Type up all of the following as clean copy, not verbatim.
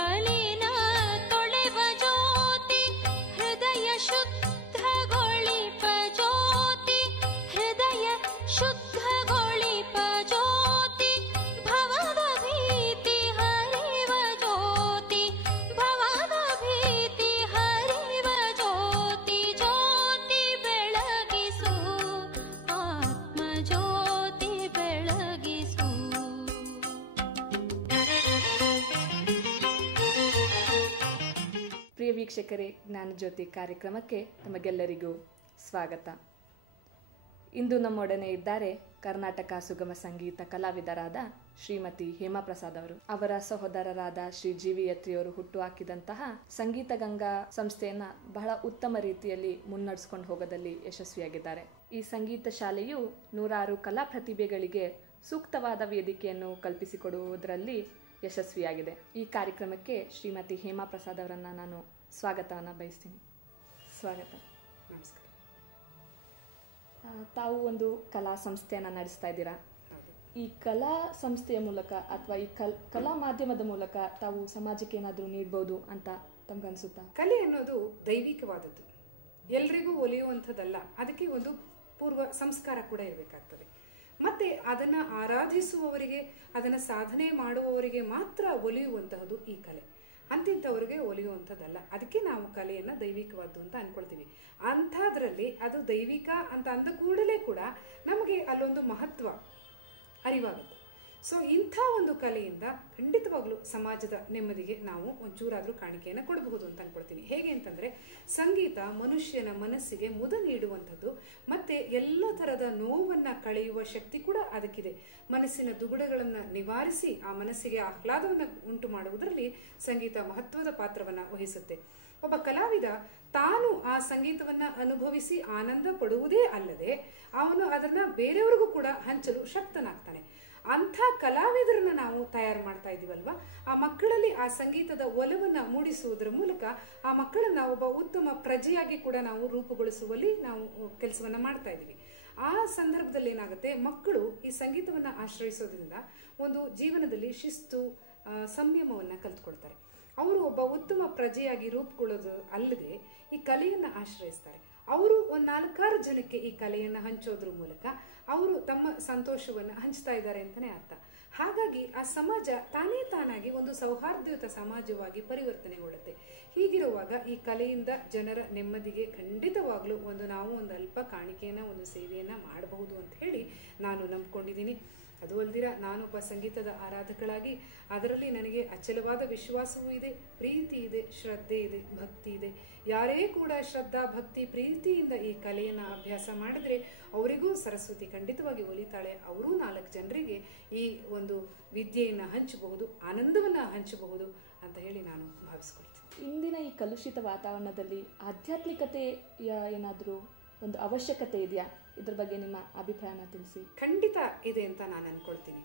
ಮಲಿನ ತೊಳೆವ ಜ್ಯೋತಿ ಹೃದಯ ಶುದ್ಧಗೊಳಿಪ ಜ್ಯೋತಿ ಹೃದಯ ಶುದ್ಧಗೊಳಿಪ ಜ್ಯೋತಿ ಭವದ ಭೀತಿ ಹರಿವ ಜ್ಯೋತಿ ಭವದ ಭೀತಿ ಹರಿವ ಜ್ಯೋತಿ ಜ್ಯೋತಿ ಬೆಳಗಿಸು ಆತ್ಮ ಜ್ಯೋತಿ ಬೆಳಗಿಸು. ಪ್ರಿಯ ವೀಕ್ಷಕರೇ, ಜ್ಞಾನಜ್ಯೋತಿ ಕಾರ್ಯಕ್ರಮಕ್ಕೆ ತಮಗೆಲ್ಲರಿಗೂ ಸ್ವಾಗತ. ಇಂದು ನಮ್ಮೊಡನೆ ಇದ್ದಾರೆ ಕರ್ನಾಟಕ ಸುಗಮ ಸಂಗೀತ ಕಲಾವಿದರಾದ ಶ್ರೀಮತಿ ಹೇಮಾ ಪ್ರಸಾದ್ ಅವರು. ಅವರ ಸಹೋದರರಾದ ಶ್ರೀ ಜಿ.ವಿ. ಯತ್ರಿಯವರು ಹುಟ್ಟುಹಾಕಿದಂತಹ ಸಂಗೀತ ಗಂಗಾ ಸಂಸ್ಥೆಯನ್ನ ಬಹಳ ಉತ್ತಮ ರೀತಿಯಲ್ಲಿ ಮುನ್ನಡೆಸ್ಕೊಂಡು ಹೋಗೋದಲ್ಲಿ ಯಶಸ್ವಿಯಾಗಿದ್ದಾರೆ. ಈ ಸಂಗೀತ ಶಾಲೆಯು ನೂರಾರು ಕಲಾ ಪ್ರತಿಭೆಗಳಿಗೆ ಸೂಕ್ತವಾದ ವೇದಿಕೆಯನ್ನು ಕಲ್ಪಿಸಿಕೊಡುವುದರಲ್ಲಿ ಯಶಸ್ವಿಯಾಗಿದೆ. ಈ ಕಾರ್ಯಕ್ರಮಕ್ಕೆ ಶ್ರೀಮತಿ ಹೇಮಾ ಪ್ರಸಾದ್ ಅವರನ್ನ ನಾನು ಸ್ವಾಗತವನ್ನು ಬಯಸ್ತೀನಿ. ಸ್ವಾಗತ. ನಮಸ್ಕಾರ. ತಾವು ಒಂದು ಕಲಾ ಸಂಸ್ಥೆಯನ್ನು ನಡೆಸ್ತಾ ಇದ್ದೀರಾ. ಈ ಕಲಾ ಸಂಸ್ಥೆಯ ಮೂಲಕ ಅಥವಾ ಈ ಕಲಾ ಮಾಧ್ಯಮದ ಮೂಲಕ ತಾವು ಸಮಾಜಕ್ಕೆ ಏನಾದರೂ ನೀಡಬಹುದು ಅಂತ ತಮ್ಗನ್ಸುತ್ತಾ? ಕಲೆ ಅನ್ನೋದು ದೈವಿಕವಾದದ್ದು, ಎಲ್ರಿಗೂ ಒಲಿಯುವಂಥದ್ದಲ್ಲ. ಅದಕ್ಕೆ ಒಂದು ಪೂರ್ವ ಸಂಸ್ಕಾರ ಕೂಡ ಇರಬೇಕಾಗ್ತದೆ. ಮತ್ತೆ ಅದನ್ನ ಆರಾಧಿಸುವವರಿಗೆ, ಅದನ್ನ ಸಾಧನೆ ಮಾಡುವವರಿಗೆ ಮಾತ್ರ ಒಲಿಯುವಂತಹದ್ದು ಈ ಕಲೆ. ಅಂತಿಂಥವ್ರಿಗೆ ಒಲಿಯುವಂಥದ್ದಲ್ಲ. ಅದಕ್ಕೆ ನಾವು ಕಲೆಯನ್ನ ದೈವಿಕವಾದ್ದು ಅಂತ ಅನ್ಕೊಳ್ತೀವಿ. ಅಂಥದ್ರಲ್ಲಿ ಅದು ದೈವಿಕ ಅಂತ ಅಂದ ಕೂಡಲೇ ಕೂಡ ನಮಗೆ ಅಲ್ಲೊಂದು ಮಹತ್ವ ಅರಿವಾಗುತ್ತೆ. ಸೊ ಇಂಥ ಒಂದು ಕಲೆಯಿಂದ ಖಂಡಿತವಾಗ್ಲೂ ಸಮಾಜದ ನೆಮ್ಮದಿಗೆ ನಾವು ಒಂಚೂರಾದ್ರೂ ಕಾಣಿಕೆಯನ್ನು ಕೊಡಬಹುದು ಅಂತ ಅನ್ಕೊಳ್ತೀನಿ. ಹೇಗೆ ಅಂತಂದ್ರೆ, ಸಂಗೀತ ಮನುಷ್ಯನ ಮನಸ್ಸಿಗೆ ಮುದ ನೀಡುವಂಥದ್ದು, ಮತ್ತೆ ಎಲ್ಲ ತರದ ನೋವನ್ನ ಕಳೆಯುವ ಶಕ್ತಿ ಕೂಡ ಅದಕ್ಕಿದೆ. ಮನಸ್ಸಿನ ದುಗುಡಗಳನ್ನ ನಿವಾರಿಸಿ ಆ ಮನಸ್ಸಿಗೆ ಆಹ್ಲಾದವನ್ನ ಉಂಟು ಮಾಡುವುದರಲ್ಲಿ ಸಂಗೀತ ಮಹತ್ವದ ಪಾತ್ರವನ್ನ ವಹಿಸುತ್ತೆ. ಒಬ್ಬ ಕಲಾವಿದ ತಾನು ಆ ಸಂಗೀತವನ್ನ ಅನುಭವಿಸಿ ಆನಂದ ಪಡುವುದೇ ಅಲ್ಲದೆ ಅವನು ಅದನ್ನ ಬೇರೆಯವರಿಗೂ ಕೂಡ ಹಂಚಲು ಶಕ್ತನಾಗ್ತಾನೆ. ಅಂಥ ಕಲಾವಿದರನ್ನ ನಾವು ತಯಾರು ಮಾಡ್ತಾ ಇದೀವಲ್ವಾ, ಆ ಮಕ್ಕಳಲ್ಲಿ ಆ ಸಂಗೀತದ ಒಲವನ್ನ ಮೂಡಿಸುವುದರ ಮೂಲಕ ಆ ಮಕ್ಕಳನ್ನ ಒಬ್ಬ ಉತ್ತಮ ಪ್ರಜೆಯಾಗಿ ಕೂಡ ನಾವು ರೂಪುಗೊಳಿಸುವಲ್ಲಿ ನಾವು ಕೆಲಸವನ್ನ ಮಾಡ್ತಾ ಇದೀವಿ. ಆ ಸಂದರ್ಭದಲ್ಲಿ ಏನಾಗುತ್ತೆ, ಮಕ್ಕಳು ಈ ಸಂಗೀತವನ್ನ ಆಶ್ರಯಿಸೋದ್ರಿಂದ ಒಂದು ಜೀವನದಲ್ಲಿ ಶಿಸ್ತು, ಸಂಯಮವನ್ನ ಕಲ್ತ್ಕೊಳ್ತಾರೆ. ಅವರು ಒಬ್ಬ ಉತ್ತಮ ಪ್ರಜೆಯಾಗಿ ರೂಪುಗೊಳ್ಳೋದು ಅಲ್ಲದೆ ಈ ಕಲೆಯನ್ನ ಆಶ್ರಯಿಸ್ತಾರೆ. ಅವರು ಒಂದು 4-6 ಜನಕ್ಕೆ ಈ ಕಲೆಯನ್ನ ಹಂಚೋದ್ರ ಮೂಲಕ ಅವರು ತಮ್ಮ ಸಂತೋಷವನ್ನ ಹಂಚ್ತಾ ಇದ್ದಾರೆ ಅಂತಾನೆ ಅರ್ಥ. ಹಾಗಾಗಿ ಆ ಸಮಾಜ ತಾನೇ ತಾನಾಗಿ ಒಂದು ಸೌಹಾರ್ದಯುತ ಸಮಾಜವಾಗಿ ಪರಿವರ್ತನೆಗೊಳ್ಳುತ್ತೆ. ಹೀಗಿರುವಾಗ ಈ ಕಲೆಯಿಂದ ಜನರ ನೆಮ್ಮದಿಗೆ ಖಂಡಿತವಾಗ್ಲೂ ನಾವು ಒಂದು ಅಲ್ಪ ಕಾಣಿಕೆಯನ್ನ, ಒಂದು ಸೇವೆಯನ್ನ ಮಾಡಬಹುದು ಅಂತ ಹೇಳಿ ನಾನು ನಂಬ್ಕೊಂಡಿದ್ದೀನಿ. ಅದು ಅಲ್ದಿರ ನಾನೊಬ್ಬ ಸಂಗೀತದ ಆರಾಧಕಳಾಗಿ ಅದರಲ್ಲಿ ನನಗೆ ಅಚಲವಾದ ವಿಶ್ವಾಸವೂ ಇದೆ, ಪ್ರೀತಿ ಇದೆ, ಶ್ರದ್ಧೆ ಇದೆ, ಭಕ್ತಿ ಇದೆ. ಯಾರೇ ಕೂಡ ಶ್ರದ್ಧಾ, ಭಕ್ತಿ, ಪ್ರೀತಿಯಿಂದ ಈ ಕಲೆಯನ್ನ ಅಭ್ಯಾಸ ಮಾಡಿದ್ರೆ ಅವರಿಗೂ ಸರಸ್ವತಿ ಖಂಡಿತವಾಗಿ ಒಲಿತಾಳೆ. ಅವರೂ 4 ಜನರಿಗೆ ಈ ಒಂದು ವಿದ್ಯೆಯನ್ನ ಹಂಚಬಹುದು, ಆನಂದವನ್ನ ಹಂಚಬಹುದು ಅಂತ ಹೇಳಿ ನಾನು ಭಾವಿಸ್ಕೊಳ್ತೀನಿ. ಇಂದಿನ ಈ ಕಲುಷಿತ ವಾತಾವರಣದಲ್ಲಿ ಆಧ್ಯಾತ್ಮಿಕತೆಯ ಏನಾದರೂ ಒಂದು ಅವಶ್ಯಕತೆ ಇದೆಯಾ? ಇದ್ರ ಬಗ್ಗೆ ನಿಮ್ಮ ಅಭಿಪ್ರಾಯನ ತಿಳಿಸಿ. ಖಂಡಿತ ಇದೆ ಅಂತ ನಾನು ಅನ್ಕೊಳ್ತೀನಿ.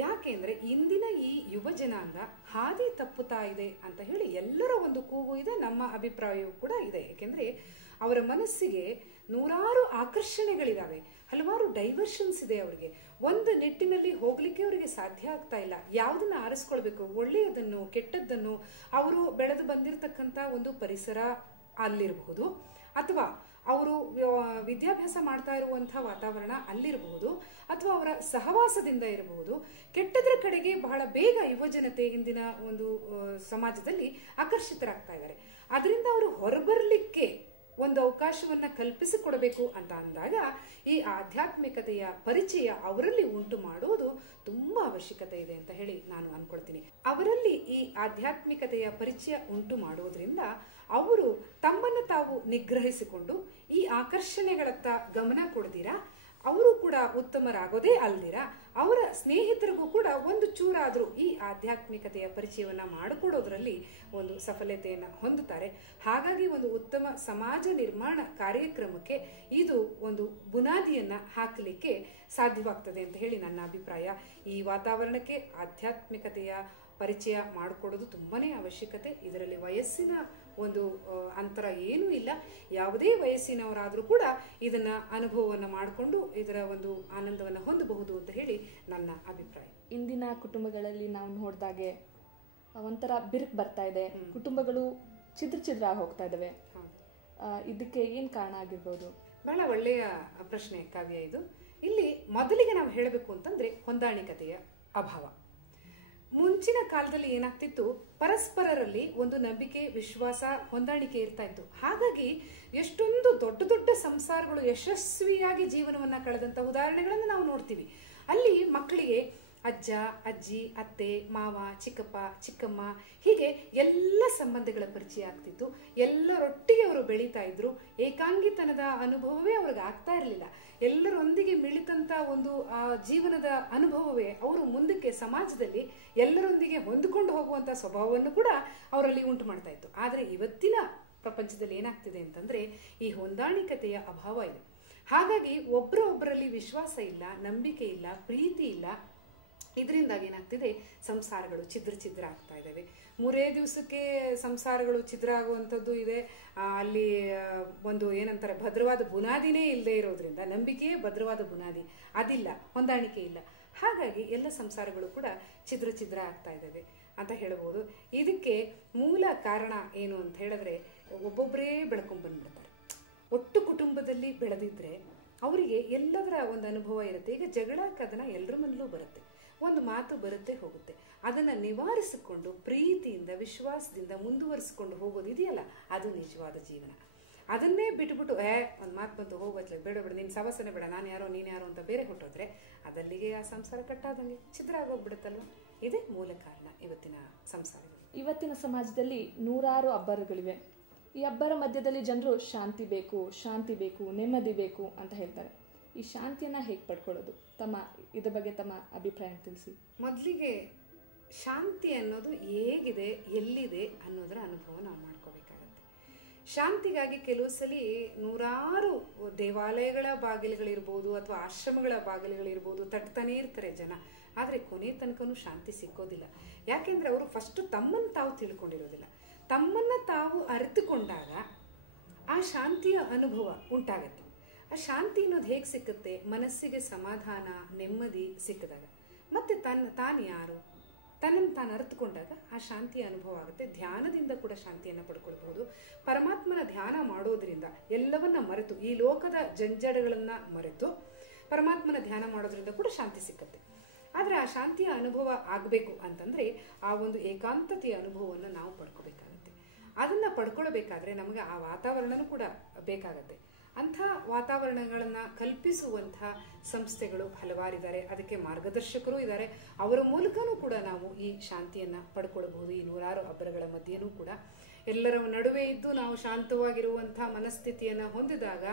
ಯಾಕೆಂದ್ರೆ ಇಂದಿನ ಈ ಯುವ ಜನಾಂಗ ಹಾದಿ ತಪ್ಪುತ್ತಾ ಇದೆ ಅಂತ ಹೇಳಿ ಎಲ್ಲರ ಒಂದು ಕೂಗು ಇದೆ, ನಮ್ಮ ಅಭಿಪ್ರಾಯವೂ ಕೂಡ ಇದೆ. ಯಾಕೆಂದ್ರೆ ಅವರ ಮನಸ್ಸಿಗೆ ನೂರಾರು ಆಕರ್ಷಣೆಗಳಿದಾವೆ, ಹಲವಾರು ಡೈವರ್ಷನ್ಸ್ ಇದೆ. ಅವರಿಗೆ ಒಂದು ನಿಟ್ಟಿನಲ್ಲಿ ಹೋಗ್ಲಿಕ್ಕೆ ಅವರಿಗೆ ಸಾಧ್ಯ ಆಗ್ತಾ ಇಲ್ಲ. ಯಾವ್ದನ್ನ ಆರಿಸ್ಕೊಳ್ಬೇಕು, ಒಳ್ಳೆಯದನ್ನು ಕೆಟ್ಟದ್ದನ್ನು, ಅವರು ಬೆಳೆದು ಬಂದಿರತಕ್ಕಂತ ಒಂದು ಪರಿಸರ ಅಲ್ಲಿರಬಹುದು, ಅಥವಾ ಅವರು ವಿದ್ಯಾಭ್ಯಾಸ ಮಾಡ್ತಾ ಇರುವಂತಹ ವಾತಾವರಣ ಅಲ್ಲಿರಬಹುದು, ಅಥವಾ ಅವರ ಸಹವಾಸದಿಂದ ಇರಬಹುದು. ಕೆಟ್ಟದ್ರ ಕಡೆಗೆ ಬಹಳ ಬೇಗ ಯುವಜನತೆ ಇಂದಿನ ಒಂದು ಸಮಾಜದಲ್ಲಿ ಆಕರ್ಷಿತರಾಗ್ತಾ ಇದ್ದಾರೆ. ಅದರಿಂದ ಅವರು ಹೊರಬರಲಿಕ್ಕೆ ಒಂದು ಅವಕಾಶವನ್ನ ಕಲ್ಪಿಸಿಕೊಡಬೇಕು ಅಂತ ಅಂದಾಗ ಈ ಆಧ್ಯಾತ್ಮಿಕತೆಯ ಪರಿಚಯ ಅವರಲ್ಲಿ ಉಂಟು ಮಾಡುವುದು ತುಂಬಾ ಅವಶ್ಯಕತೆ ಇದೆ ಅಂತ ಹೇಳಿ ನಾನು ಅನ್ಕೊಳ್ತೀನಿ. ಅವರಲ್ಲಿ ಈ ಆಧ್ಯಾತ್ಮಿಕತೆಯ ಪರಿಚಯ ಉಂಟು ಮಾಡುವುದರಿಂದ ಅವರು ತಮ್ಮನ್ನು ತಾವು ನಿಗ್ರಹಿಸಿಕೊಂಡು ಈ ಆಕರ್ಷಣೆಗಳತ್ತ ಗಮನ ಕೊಡ್ದಿರಾ ಅವರು ಕೂಡ ಉತ್ತಮರಾಗೋದೇ ಅಲ್ದಿರ ಅವರ ಸ್ನೇಹಿತರಿಗೂ ಕೂಡ ಒಂದು ಚೂರಾದ್ರೂ ಈ ಆಧ್ಯಾತ್ಮಿಕತೆಯ ಪರಿಚಯವನ್ನ ಮಾಡಿಕೊಡೋದ್ರಲ್ಲಿ ಒಂದು ಸಫಲತೆಯನ್ನ ಹೊಂದುತ್ತಾರೆ. ಹಾಗಾಗಿ ಒಂದು ಉತ್ತಮ ಸಮಾಜ ನಿರ್ಮಾಣ ಕಾರ್ಯಕ್ರಮಕ್ಕೆ ಇದು ಒಂದು ಬುನಾದಿಯನ್ನ ಹಾಕಲಿಕ್ಕೆ ಸಾಧ್ಯವಾಗ್ತದೆ ಅಂತ ಹೇಳಿ ನನ್ನ ಅಭಿಪ್ರಾಯ. ಈ ವಾತಾವರಣಕ್ಕೆ ಆಧ್ಯಾತ್ಮಿಕತೆಯ ಪರಿಚಯ ಮಾಡಿಕೊಡೋದು ತುಂಬಾನೇ ಅವಶ್ಯಕತೆ. ಇದರಲ್ಲಿ ವಯಸ್ಸಿನ ಒಂದು ಅಂತರ ಏನೂ ಇಲ್ಲ. ಯಾವುದೇ ವಯಸ್ಸಿನವರಾದ್ರೂ ಕೂಡ ಇದನ್ನ ಅನುಭವವನ್ನ ಮಾಡಿಕೊಂಡು ಇದರ ಒಂದು ಆನಂದವನ್ನ ಹೊಂದಬಹುದು ಅಂತ ಹೇಳಿ ನನ್ನ ಅಭಿಪ್ರಾಯ. ಇಂದಿನ ಕುಟುಂಬಗಳಲ್ಲಿ ನಾವು ನೋಡಿದಾಗೆ ಒಂಥರ ಬಿರುಕು ಬರ್ತಾ ಇದೆ, ಕುಟುಂಬಗಳು ಛಿದ್ರ ಹೋಗ್ತಾ ಇದಾವೆ. ಇದಕ್ಕೆ ಏನ್ ಕಾರಣ ಆಗಿರ್ಬೋದು? ಬಹಳ ಒಳ್ಳೆಯ ಪ್ರಶ್ನೆ ಕಾವ್ಯ ಇದು. ಇಲ್ಲಿ ಮೊದಲಿಗೆ ನಾವು ಹೇಳಬೇಕು ಅಂತಂದ್ರೆ ಹೊಂದಾಣಿಕತೆಯ ಅಭಾವ. ಮುಂಚಿನ ಕಾಲದಲ್ಲಿ ಏನಾಗ್ತಿತ್ತು, ಪರಸ್ಪರರಲ್ಲಿ ಒಂದು ನಂಬಿಕೆ, ವಿಶ್ವಾಸ, ಹೊಂದಾಣಿಕೆ ಇರ್ತಾ ಇತ್ತು. ಹಾಗಾಗಿ ಎಷ್ಟೊಂದು ದೊಡ್ಡ ದೊಡ್ಡ ಸಂಸಾರಗಳು ಯಶಸ್ವಿಯಾಗಿ ಜೀವನವನ್ನ ಕಳೆದಂತ ಉದಾಹರಣೆಗಳನ್ನು ನಾವು ನೋಡ್ತೀವಿ. ಅಲ್ಲಿ ಮಕ್ಕಳಿಗೆ ಅಜ್ಜ, ಅಜ್ಜಿ, ಅತ್ತೆ, ಮಾವ, ಚಿಕ್ಕಪ್ಪ, ಚಿಕ್ಕಮ್ಮ, ಹೀಗೆ ಎಲ್ಲ ಸಂಬಂಧಗಳ ಪರಿಚಯ ಆಗ್ತಿತ್ತು. ಎಲ್ಲರೊಟ್ಟಿಗೆ ಅವರು ಬೆಳೀತಾ ಇದ್ರು. ಏಕಾಂಗಿತನದ ಅನುಭವವೇ ಅವ್ರಿಗೆ ಆಗ್ತಾ ಇರಲಿಲ್ಲ. ಎಲ್ಲರೊಂದಿಗೆ ಮಿಳಿತಂತ ಒಂದು ಆ ಜೀವನದ ಅನುಭವವೇ ಅವರು ಮುಂದಕ್ಕೆ ಸಮಾಜದಲ್ಲಿ ಎಲ್ಲರೊಂದಿಗೆ ಹೊಂದಿಕೊಂಡು ಹೋಗುವಂತ ಸ್ವಭಾವವನ್ನು ಕೂಡ ಅವರಲ್ಲಿ ಉಂಟು ಮಾಡ್ತಾ ಇತ್ತು. ಆದ್ರೆ ಇವತ್ತಿನ ಪ್ರಪಂಚದಲ್ಲಿ ಏನಾಗ್ತಿದೆ ಅಂತಂದ್ರೆ ಈ ಹೊಂದಾಣಿಕತೆಯ ಅಭಾವ ಇದೆ. ಹಾಗಾಗಿ ಒಬ್ಬರಲ್ಲಿ ವಿಶ್ವಾಸ ಇಲ್ಲ, ನಂಬಿಕೆ ಇಲ್ಲ, ಪ್ರೀತಿ ಇಲ್ಲ. ಇದರಿಂದಾಗಿ ಏನಾಗ್ತಿದೆ, ಸಂಸಾರಗಳು ಛಿದ್ರ ಆಗ್ತಾ ಇದ್ದಾವೆ. 3 ದಿವಸಕ್ಕೆ ಸಂಸಾರಗಳು ಛಿದ್ರ ಆಗುವಂಥದ್ದು ಇದೆ. ಅಲ್ಲಿ ಒಂದು ಏನಂತಾರೆ, ಭದ್ರವಾದ ಬುನಾದಿನೇ ಇಲ್ಲದೆ ಇರೋದ್ರಿಂದ, ನಂಬಿಕೆಯೇ ಭದ್ರವಾದ ಬುನಾದಿ, ಅದಿಲ್ಲ, ಹೊಂದಾಣಿಕೆ ಇಲ್ಲ. ಹಾಗಾಗಿ ಎಲ್ಲ ಸಂಸಾರಗಳು ಕೂಡ ಛಿದ್ರ ಆಗ್ತಾ ಇದ್ದಾವೆ ಅಂತ ಹೇಳ್ಬೋದು. ಇದಕ್ಕೆ ಮೂಲ ಕಾರಣ ಏನು ಅಂತ ಹೇಳಿದ್ರೆ, ಒಬ್ಬೊಬ್ಬರೇ ಬೆಳ್ಕೊಂಡ್ ಬಂದ್ಬಿಡ್ತಾರೆ. ಒಟ್ಟು ಕುಟುಂಬದಲ್ಲಿ ಬೆಳೆದಿದ್ರೆ ಅವರಿಗೆ ಎಲ್ಲದರ ಒಂದು ಅನುಭವ ಇರುತ್ತೆ. ಈಗ ಜಗಳ ಕದನ ಎಲ್ಲರ ಮನಲ್ಲೂ ಬರುತ್ತೆ, ಒಂದು ಮಾತು ಬರುತ್ತೆ ಹೋಗುತ್ತೆ. ಅದನ್ನ ನಿವಾರಿಸಿಕೊಂಡು ಪ್ರೀತಿಯಿಂದ, ವಿಶ್ವಾಸದಿಂದ ಮುಂದುವರಿಸಿಕೊಂಡು ಹೋಗೋದು ಇದೆಯಲ್ಲ, ಅದು ನಿಜವಾದ ಜೀವನ. ಅದನ್ನೇ ಬಿಟ್ಬಿಟ್ಟು ಒಂದು ಮಾತು ಬಂತು ಹೋಗೋತ್ಲೆ, ಬೇಡ ನಿನ್ ಸವಸನೆ ಬೇಡ, ನಾನು ಯಾರೋ ನೀನು ಯಾರೋ ಅಂತ ಬೇರೆ ಹೊಟ್ಟೋದ್ರೆ ಅದಲ್ಲಿಗೆ ಆ ಸಂಸಾರ ಕಟ್ಟಾದಂಗೆ ಛಿದ್ರ ಆಗೋಗ್ಬಿಡುತ್ತಲ್ವ. ಇದೇ ಮೂಲ ಕಾರಣ ಇವತ್ತಿನ ಸಂಸಾರಗಳು. ಇವತ್ತಿನ ಸಮಾಜದಲ್ಲಿ ನೂರಾರು ಅಬ್ಬರಗಳಿವೆ. ಈ ಅಬ್ಬರ ಮಧ್ಯದಲ್ಲಿ ಜನರು ಶಾಂತಿ ಬೇಕು, ನೆಮ್ಮದಿ ಬೇಕು ಅಂತ ಹೇಳ್ತಾರೆ. ಈ ಶಾಂತಿಯನ್ನ ಹೇಗೆ ಪಡ್ಕೊಳ್ಳೋದು? ಇದ್ರ ಬಗ್ಗೆ ತಮ್ಮ ಅಭಿಪ್ರಾಯ ತಿಳಿಸಿ. ಮೊದಲಿಗೆ ಶಾಂತಿ ಅನ್ನೋದು ಹೇಗಿದೆ, ಎಲ್ಲಿದೆ ಅನ್ನೋದರ ಅನುಭವ ನಾವು ಮಾಡ್ಕೋಬೇಕಾಗತ್ತೆ. ಶಾಂತಿಗಾಗಿ ಕೆಲವು ಸಲ ನೂರಾರು ದೇವಾಲಯಗಳ ಬಾಗಿಲುಗಳಿರ್ಬೋದು ಅಥವಾ ಆಶ್ರಮಗಳ ಬಾಗಿಲುಗಳಿರ್ಬೋದು ತಟ್ತಾನೇ ಇರ್ತಾರೆ ಜನ. ಆದ್ರೆ ಕೊನೆ ತನಕನೂ ಶಾಂತಿ ಸಿಕ್ಕೋದಿಲ್ಲ. ಯಾಕೆಂದ್ರೆ ಅವರು ಫಸ್ಟ್ ತಮ್ಮನ್ನು ತಾವು ತಿಳ್ಕೊಂಡಿರೋದಿಲ್ಲ. ತಮ್ಮನ್ನ ತಾವು ಅರಿತುಕೊಂಡಾಗ ಆ ಶಾಂತಿಯ ಅನುಭವ ಉಂಟಾಗತ್ತೆ. ಆ ಶಾಂತಿ ಅನ್ನೋದು ಹೇಗೆ ಸಿಕ್ಕುತ್ತೆ? ಮನಸ್ಸಿಗೆ ಸಮಾಧಾನ, ನೆಮ್ಮದಿ ಸಿಕ್ಕಿದಾಗ, ಮತ್ತೆ ತಾನು ಯಾರು, ತನ್ನನ್ನು ತಾನು ಅರಿತುಕೊಂಡಾಗ ಆ ಶಾಂತಿಯ ಅನುಭವ ಆಗುತ್ತೆ. ಧ್ಯಾನದಿಂದ ಕೂಡ ಶಾಂತಿಯನ್ನು ಪಡ್ಕೊಳ್ಬಹುದು. ಪರಮಾತ್ಮನ ಧ್ಯಾನ ಮಾಡೋದ್ರಿಂದ ಎಲ್ಲವನ್ನ ಮರೆತು, ಈ ಲೋಕದ ಜಂಜಡಗಳನ್ನ ಮರೆತು ಪರಮಾತ್ಮನ ಧ್ಯಾನ ಮಾಡೋದ್ರಿಂದ ಕೂಡ ಶಾಂತಿ ಸಿಕ್ಕತ್ತೆ. ಆದ್ರೆ ಆ ಶಾಂತಿಯ ಅನುಭವ ಆಗಬೇಕು ಅಂತಂದ್ರೆ ಆ ಒಂದು ಏಕಾಂತತೆಯ ಅನುಭವವನ್ನು ನಾವು ಪಡ್ಕೋಬೇಕಾಗತ್ತೆ. ಅದನ್ನ ಪಡ್ಕೊಳ್ಬೇಕಾದ್ರೆ ನಮಗೆ ಆ ವಾತಾವರಣನೂ ಕೂಡ ಬೇಕಾಗತ್ತೆ. ಅಂಥ ವಾತಾವರಣಗಳನ್ನ ಕಲ್ಪಿಸುವಂತಹ ಸಂಸ್ಥೆಗಳು ಹಲವಾರಿದ್ದಾರೆ, ಅದಕ್ಕೆ ಮಾರ್ಗದರ್ಶಕರು ಇದ್ದಾರೆ. ಅವರ ಮೂಲಕನೂ ಕೂಡ ನಾವು ಈ ಶಾಂತಿಯನ್ನ ಪಡ್ಕೊಳ್ಬಹುದು. ಈ ನೂರಾರು ಅಬ್ಬರಗಳ ಮಧ್ಯೆನೂ ಕೂಡ ಎಲ್ಲರ ನಡುವೆ ಇದ್ದು ನಾವು ಶಾಂತವಾಗಿರುವಂತಹ ಮನಸ್ಥಿತಿಯನ್ನ ಹೊಂದಿದಾಗ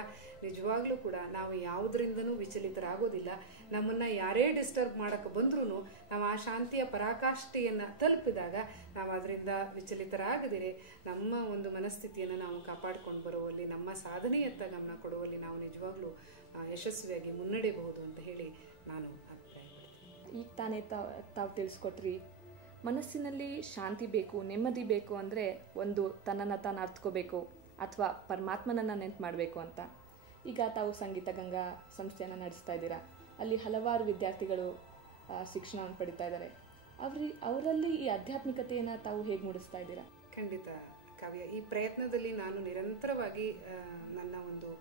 ನಿಜವಾಗ್ಲೂ ಕೂಡ ನಾವು ಯಾವುದರಿಂದನೂ ವಿಚಲಿತರಾಗೋದಿಲ್ಲ. ನಮ್ಮನ್ನ ಯಾರೇ ಡಿಸ್ಟರ್ಬ್ ಮಾಡಕ್ಕೆ ಬಂದ್ರೂ ನಾವು ಆ ಶಾಂತಿಯ ಪರಾಕಾಷ್ಠೆಯನ್ನ ತಲುಪಿದಾಗ ನಾವು ಅದರಿಂದ ವಿಚಲಿತರಾಗದಿರೆ ನಮ್ಮ ಒಂದು ಮನಸ್ಥಿತಿಯನ್ನು ನಾವು ಕಾಪಾಡ್ಕೊಂಡು ಬರುವಲ್ಲಿ, ನಮ್ಮ ಸಾಧನೆಯತ್ತ ಗಮನ ಕೊಡುವಲ್ಲಿ ನಾವು ನಿಜವಾಗ್ಲೂ ಯಶಸ್ವಿಯಾಗಿ ಮುನ್ನಡೆಯಬಹುದು ಅಂತ ಹೇಳಿ ನಾನು ಅಭಿಪ್ರಾಯ ಪಡ್ತೀನಿ. ಈಗ ತಾನೇ ತಾವು ತಿಳಿಸ್ಕೊಟ್ರಿ, ಮನಸ್ಸಿನಲ್ಲಿ ಶಾಂತಿ ಬೇಕು, ನೆಮ್ಮದಿ ಬೇಕು ಅಂದರೆ ಒಂದು ತನ್ನನ್ನು ತಾನು ಅರ್ಥಕೋಬೇಕು ಅಥವಾ ಪರಮಾತ್ಮನನ್ನು ನೆನ್ಪು ಮಾಡಬೇಕು ಅಂತ. ಈಗ ತಾವು ಸಂಗೀತ ಗಂಗಾ ಸಂಸ್ಥೆಯನ್ನು ನಡೆಸ್ತಾ ಇದ್ದೀರಾ. ಅಲ್ಲಿ ಹಲವಾರು ವಿದ್ಯಾರ್ಥಿಗಳು ಶಿಕ್ಷಣವನ್ನು ಪಡಿತಾ ಇದ್ದಾರೆ. ಅವರಲ್ಲಿ ಈ ಆಧ್ಯಾತ್ಮಿಕತೆಯನ್ನು ತಾವು ಹೇಗೆ ಮೂಡಿಸ್ತಾ ಇದ್ದೀರಾ? ಖಂಡಿತ ಕಾವ್ಯ, ಈ ಪ್ರಯತ್ನದಲ್ಲಿ ನಾನು ನಿರಂತರವಾಗಿ ನನ್ನ ಒಂದು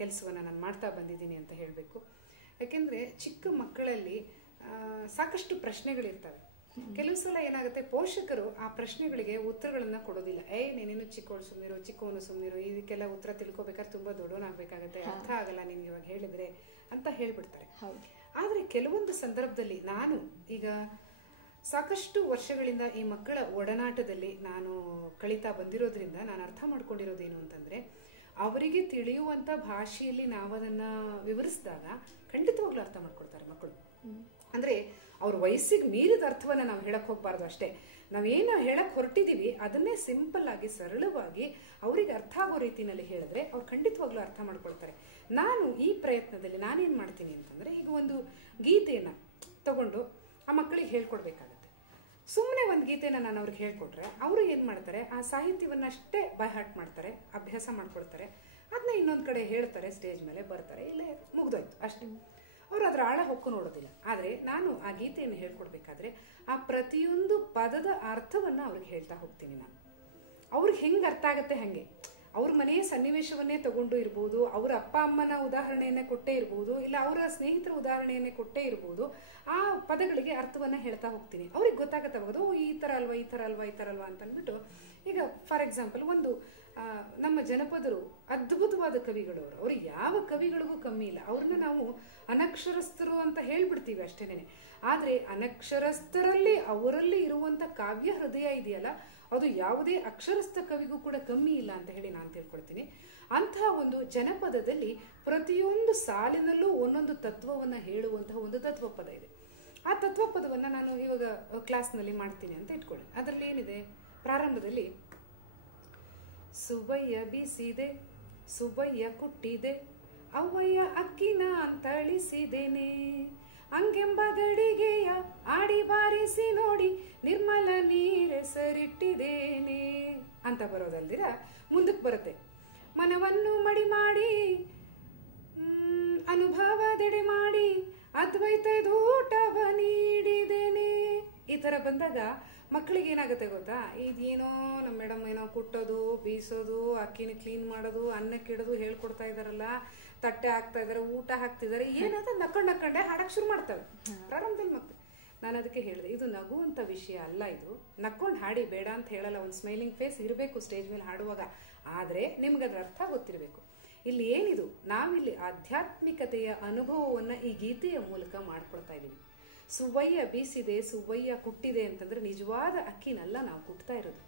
ಕೆಲಸವನ್ನು ನಾನು ಮಾಡ್ತಾ ಬಂದಿದ್ದೀನಿ ಅಂತ ಹೇಳಬೇಕು. ಯಾಕೆಂದರೆ ಚಿಕ್ಕ ಮಕ್ಕಳಲ್ಲಿ ಸಾಕಷ್ಟು ಪ್ರಶ್ನೆಗಳಿರ್ತವೆ. ಕೆಲವು ಸಲ ಏನಾಗುತ್ತೆ, ಪೋಷಕರು ಆ ಪ್ರಶ್ನೆಗಳಿಗೆ ಉತ್ತರಗಳನ್ನ ಕೊಡೋದಿಲ್ಲ. ನೀನೇನು ಚಿಕ್ಕವಳು ಸುಮ್ಮನಿರು, ಚಿಕ್ಕವನು ಸುಮ್ಮನಿರು, ಇದಕ್ಕೆಲ್ಲ ಉತ್ತರ ತಿಳ್ಕೊಬೇಕಾದ್ರೆ ತುಂಬಾ ದೊಡ್ಡವನಾಗಬೇಕಾಗತ್ತೆ, ಅರ್ಥ ಆಗಲ್ಲ ನಿನ್ಗೆ ಇವಾಗ ಹೇಳಿದ್ರೆ ಅಂತ ಹೇಳ್ಬಿಡ್ತಾರೆ. ಆದ್ರೆ ಕೆಲವೊಂದು ಸಂದರ್ಭದಲ್ಲಿ ನಾನು ಈಗ ಸಾಕಷ್ಟು ವರ್ಷಗಳಿಂದ ಈ ಮಕ್ಕಳ ಒಡನಾಟದಲ್ಲಿ ನಾನು ಕಳೀತಾ ಬಂದಿರೋದ್ರಿಂದ ನಾನು ಅರ್ಥ ಮಾಡ್ಕೊಂಡಿರೋದೇನು ಅಂತಂದ್ರೆ, ಅವರಿಗೆ ತಿಳಿಯುವಂತ ಭಾಷೆಯಲ್ಲಿ ನಾವು ಅದನ್ನ ವಿವರಿಸಿದಾಗ ಖಂಡಿತವಾಗ್ಲೂ ಅರ್ಥ ಮಾಡ್ಕೊಳ್ತಾರೆ ಮಕ್ಕಳು. ಅಂದ್ರೆ ಅವ್ರ ವಯಸ್ಸಿಗೆ ಮೀರಿದ ಅರ್ಥವನ್ನ ನಾವು ಹೇಳಕ್ ಹೋಗ್ಬಾರ್ದು ಅಷ್ಟೇ. ನಾವೇನು ಹೇಳಕ್ ಹೊರಟಿದೀವಿ ಅದನ್ನೇ ಸಿಂಪಲ್ ಆಗಿ, ಸರಳವಾಗಿ ಅವ್ರಿಗೆ ಅರ್ಥ ಆಗೋ ರೀತಿನಲ್ಲಿ ಹೇಳಿದ್ರೆ ಅವ್ರು ಖಂಡಿತವಾಗ್ಲೂ ಅರ್ಥ ಮಾಡ್ಕೊಳ್ತಾರೆ. ನಾನು ಈ ಪ್ರಯತ್ನದಲ್ಲಿ ನಾನೇನ್ ಮಾಡ್ತೀನಿ ಅಂತಂದ್ರೆ, ಈಗ ಒಂದು ಗೀತೆಯನ್ನ ತಗೊಂಡು ಆ ಮಕ್ಕಳಿಗೆ ಹೇಳ್ಕೊಡ್ಬೇಕಾಗತ್ತೆ. ಸುಮ್ಮನೆ ಒಂದು ಗೀತೆನ ನಾನು ಅವ್ರಿಗೆ ಹೇಳ್ಕೊಟ್ರೆ ಅವರು ಏನ್ ಮಾಡ್ತಾರೆ, ಆ ಸಾಹಿತ್ಯವನ್ನಷ್ಟೇ ಬೈ ಹಾರ್ಟ್ ಮಾಡ್ತಾರೆ, ಅಭ್ಯಾಸ ಮಾಡ್ಕೊಳ್ತಾರೆ. ಅದನ್ನ ಇನ್ನೊಂದ್ ಕಡೆ ಹೇಳ್ತಾರೆ, ಸ್ಟೇಜ್ ಮೇಲೆ ಬರ್ತಾರೆ, ಇಲ್ಲೇ ಮುಗ್ದೋಯ್ತು ಅಷ್ಟೇ. ಅವರು ಅದರ ಆಳ ಹೊಕ್ಕು ನೋಡೋದಿಲ್ಲ. ಆದರೆ ನಾನು ಆ ಗೀತೆಯನ್ನು ಹೇಳ್ಕೊಡ್ಬೇಕಾದ್ರೆ ಆ ಪ್ರತಿಯೊಂದು ಪದದ ಅರ್ಥವನ್ನ ಅವ್ರಿಗೆ ಹೇಳ್ತಾ ಹೋಗ್ತೀನಿ. ನಾನು ಅವ್ರಿಗೆ ಹೆಂಗೆ ಅರ್ಥ ಆಗತ್ತೆ ಹಂಗೆ, ಅವ್ರ ಮನೆಯ ಸನ್ನಿವೇಶವನ್ನೇ ತಗೊಂಡು ಇರ್ಬೋದು, ಅವರ ಅಪ್ಪ ಅಮ್ಮನ ಉದಾಹರಣೆಯನ್ನೇ ಕೊಟ್ಟೇ ಇರ್ಬೋದು, ಇಲ್ಲ ಅವರ ಸ್ನೇಹಿತರ ಉದಾಹರಣೆಯನ್ನೇ ಕೊಟ್ಟೇ ಇರ್ಬೋದು, ಆ ಪದಗಳಿಗೆ ಅರ್ಥವನ್ನ ಹೇಳ್ತಾ ಹೋಗ್ತೀನಿ. ಅವ್ರಿಗೆ ಗೊತ್ತಾಗತ್ತಾಗೋದು ಈ ತರ ಅಲ್ವಾ, ಈ ತರ ಅಲ್ವಾ, ಈ ತರ ಅಲ್ವಾ ಅಂತ ಅಂದ್ಬಿಟ್ಟು. ಈಗ ಫಾರ್ ಎಕ್ಸಾಂಪಲ್ ಒಂದು ನಮ್ಮ ಜನಪದರು ಅದ್ಭುತವಾದ ಕವಿಗಳು. ಅವ್ರಿಗೆ ಯಾವ ಕವಿಗಳಿಗೂ ಕಮ್ಮಿ ಇಲ್ಲ. ಅವ್ರನ್ನ ನಾವು ಅನಕ್ಷರಸ್ಥರು ಅಂತ ಹೇಳ್ಬಿಡ್ತೀವಿ ಅಷ್ಟೇನೆ. ಆದ್ರೆ ಅನಕ್ಷರಸ್ಥರಲ್ಲಿ ಅವರಲ್ಲಿ ಇರುವಂತ ಕಾವ್ಯ ಹೃದಯ ಇದೆಯಲ್ಲ, ಅದು ಯಾವುದೇ ಅಕ್ಷರಸ್ಥ ಕವಿಗೂ ಕೂಡ ಕಮ್ಮಿ ಇಲ್ಲ ಅಂತ ಹೇಳಿ ನಾನು ತಿಳ್ಕೊಳ್ತೀನಿ. ಅಂತಹ ಒಂದು ಜನಪದದಲ್ಲಿ ಪ್ರತಿಯೊಂದು ಸಾಲಿನಲ್ಲೂ ಒಂದೊಂದು ತತ್ವವನ್ನ ಹೇಳುವಂತಹ ಒಂದು ತತ್ವಪದ ಇದೆ. ಆ ತತ್ವಪದವನ್ನ ನಾನು ಇವಾಗ ಕ್ಲಾಸ್ನಲ್ಲಿ ಮಾಡ್ತೀನಿ ಅಂತ ಇಟ್ಕೊಳ್ಳಿ. ಅದರಲ್ಲಿ ಏನಿದೆ, ಪ್ರಾರಂಭದಲ್ಲಿ ಸುಬ್ಬಯ್ಯ ಬೀಸಿದೆ, ಸುಬ್ಬಯ್ಯ ಕುಟ್ಟಿದೆ, ಅವ್ವಯ್ಯ ಅಕ್ಕಿನ ಅಂತಳಿಸಿದೇನೆ, ಅಂಗೆಂಬ ಗಡಿಗೆಯ ಆಡಿ ಬಾರಿಸಿ ನೋಡಿ ನಿರ್ಮಲ ನೀರೆಸರಿಟ್ಟಿದ್ದೇನೆ ಅಂತ ಬರೋದಲ್ದಿರ ಮುಂದಕ್ಕೆ ಬರುತ್ತೆ. ಮನವನ್ನು ಮಡಿ ಮಾಡಿ ಅನುಭವದೆಡೆ ಮಾಡಿ ಅದ್ವೈತದೂಟವ ನೀಡಿದ್ದೇನೆ. ಈ ತರ ಬಂದಾಗ ಮಕ್ಕಳಿಗೆ ಏನಾಗುತ್ತೆ ಗೊತ್ತಾ, ಇದೇನೋ ನಮ್ಮ ಮೇಡಮ್ ಏನೋ ಕುಟ್ಟೋದು, ಬೀಸೋದು, ಅಕ್ಕಿನ ಕ್ಲೀನ್ ಮಾಡೋದು, ಅನ್ನಕ್ಕಿಡೋದು ಹೇಳ್ಕೊಡ್ತಾ ಇದಾರಲ್ಲ, ತಟ್ಟೆ ಹಾಕ್ತಾ ಇದಾರೆ, ಊಟ ಹಾಕ್ತಿದಾರೆ, ಏನಂತ ನಕ್ಕೊಂಡೆ ಹಾಡಕ್ ಶುರು ಮಾಡ್ತವೆ ಪ್ರಾರಂಭದಲ್ಲಿ ಮಕ್ಕಳು. ನಾನು ಅದಕ್ಕೆ ಹೇಳಿದೆ, ಇದು ನಗುವಂತ ವಿಷಯ ಅಲ್ಲ, ಇದು ನಕ್ಕೊಂಡು ಹಾಡಿ ಬೇಡ ಅಂತ ಹೇಳಲ್ಲ. ಒಂದು ಸ್ಮೈಲಿಂಗ್ ಫೇಸ್ ಇರಬೇಕು ಸ್ಟೇಜ್ ಮೇಲೆ ಹಾಡುವಾಗ. ಆದ್ರೆ ನಿಮ್ಗೆ ಅದ್ರ ಅರ್ಥ ಗೊತ್ತಿರಬೇಕು. ಇಲ್ಲಿ ಏನಿದು, ನಾವಿಲ್ಲಿ ಆಧ್ಯಾತ್ಮಿಕತೆಯ ಅನುಭವವನ್ನ ಈ ಗೀತೆಯ ಮೂಲಕ ಮಾಡ್ಕೊಳ್ತಾ ಇದೀವಿ. ಸುಬ್ಬಯ್ಯ ಬೀಸಿದೆ, ಸುಬ್ಬಯ್ಯ ಕುಟ್ಟಿದೆ ಅಂತಂದ್ರೆ ನಿಜವಾದ ಅಕ್ಕಿನಲ್ಲ ನಾವು ಕುಟ್ತಾ ಇರೋದು.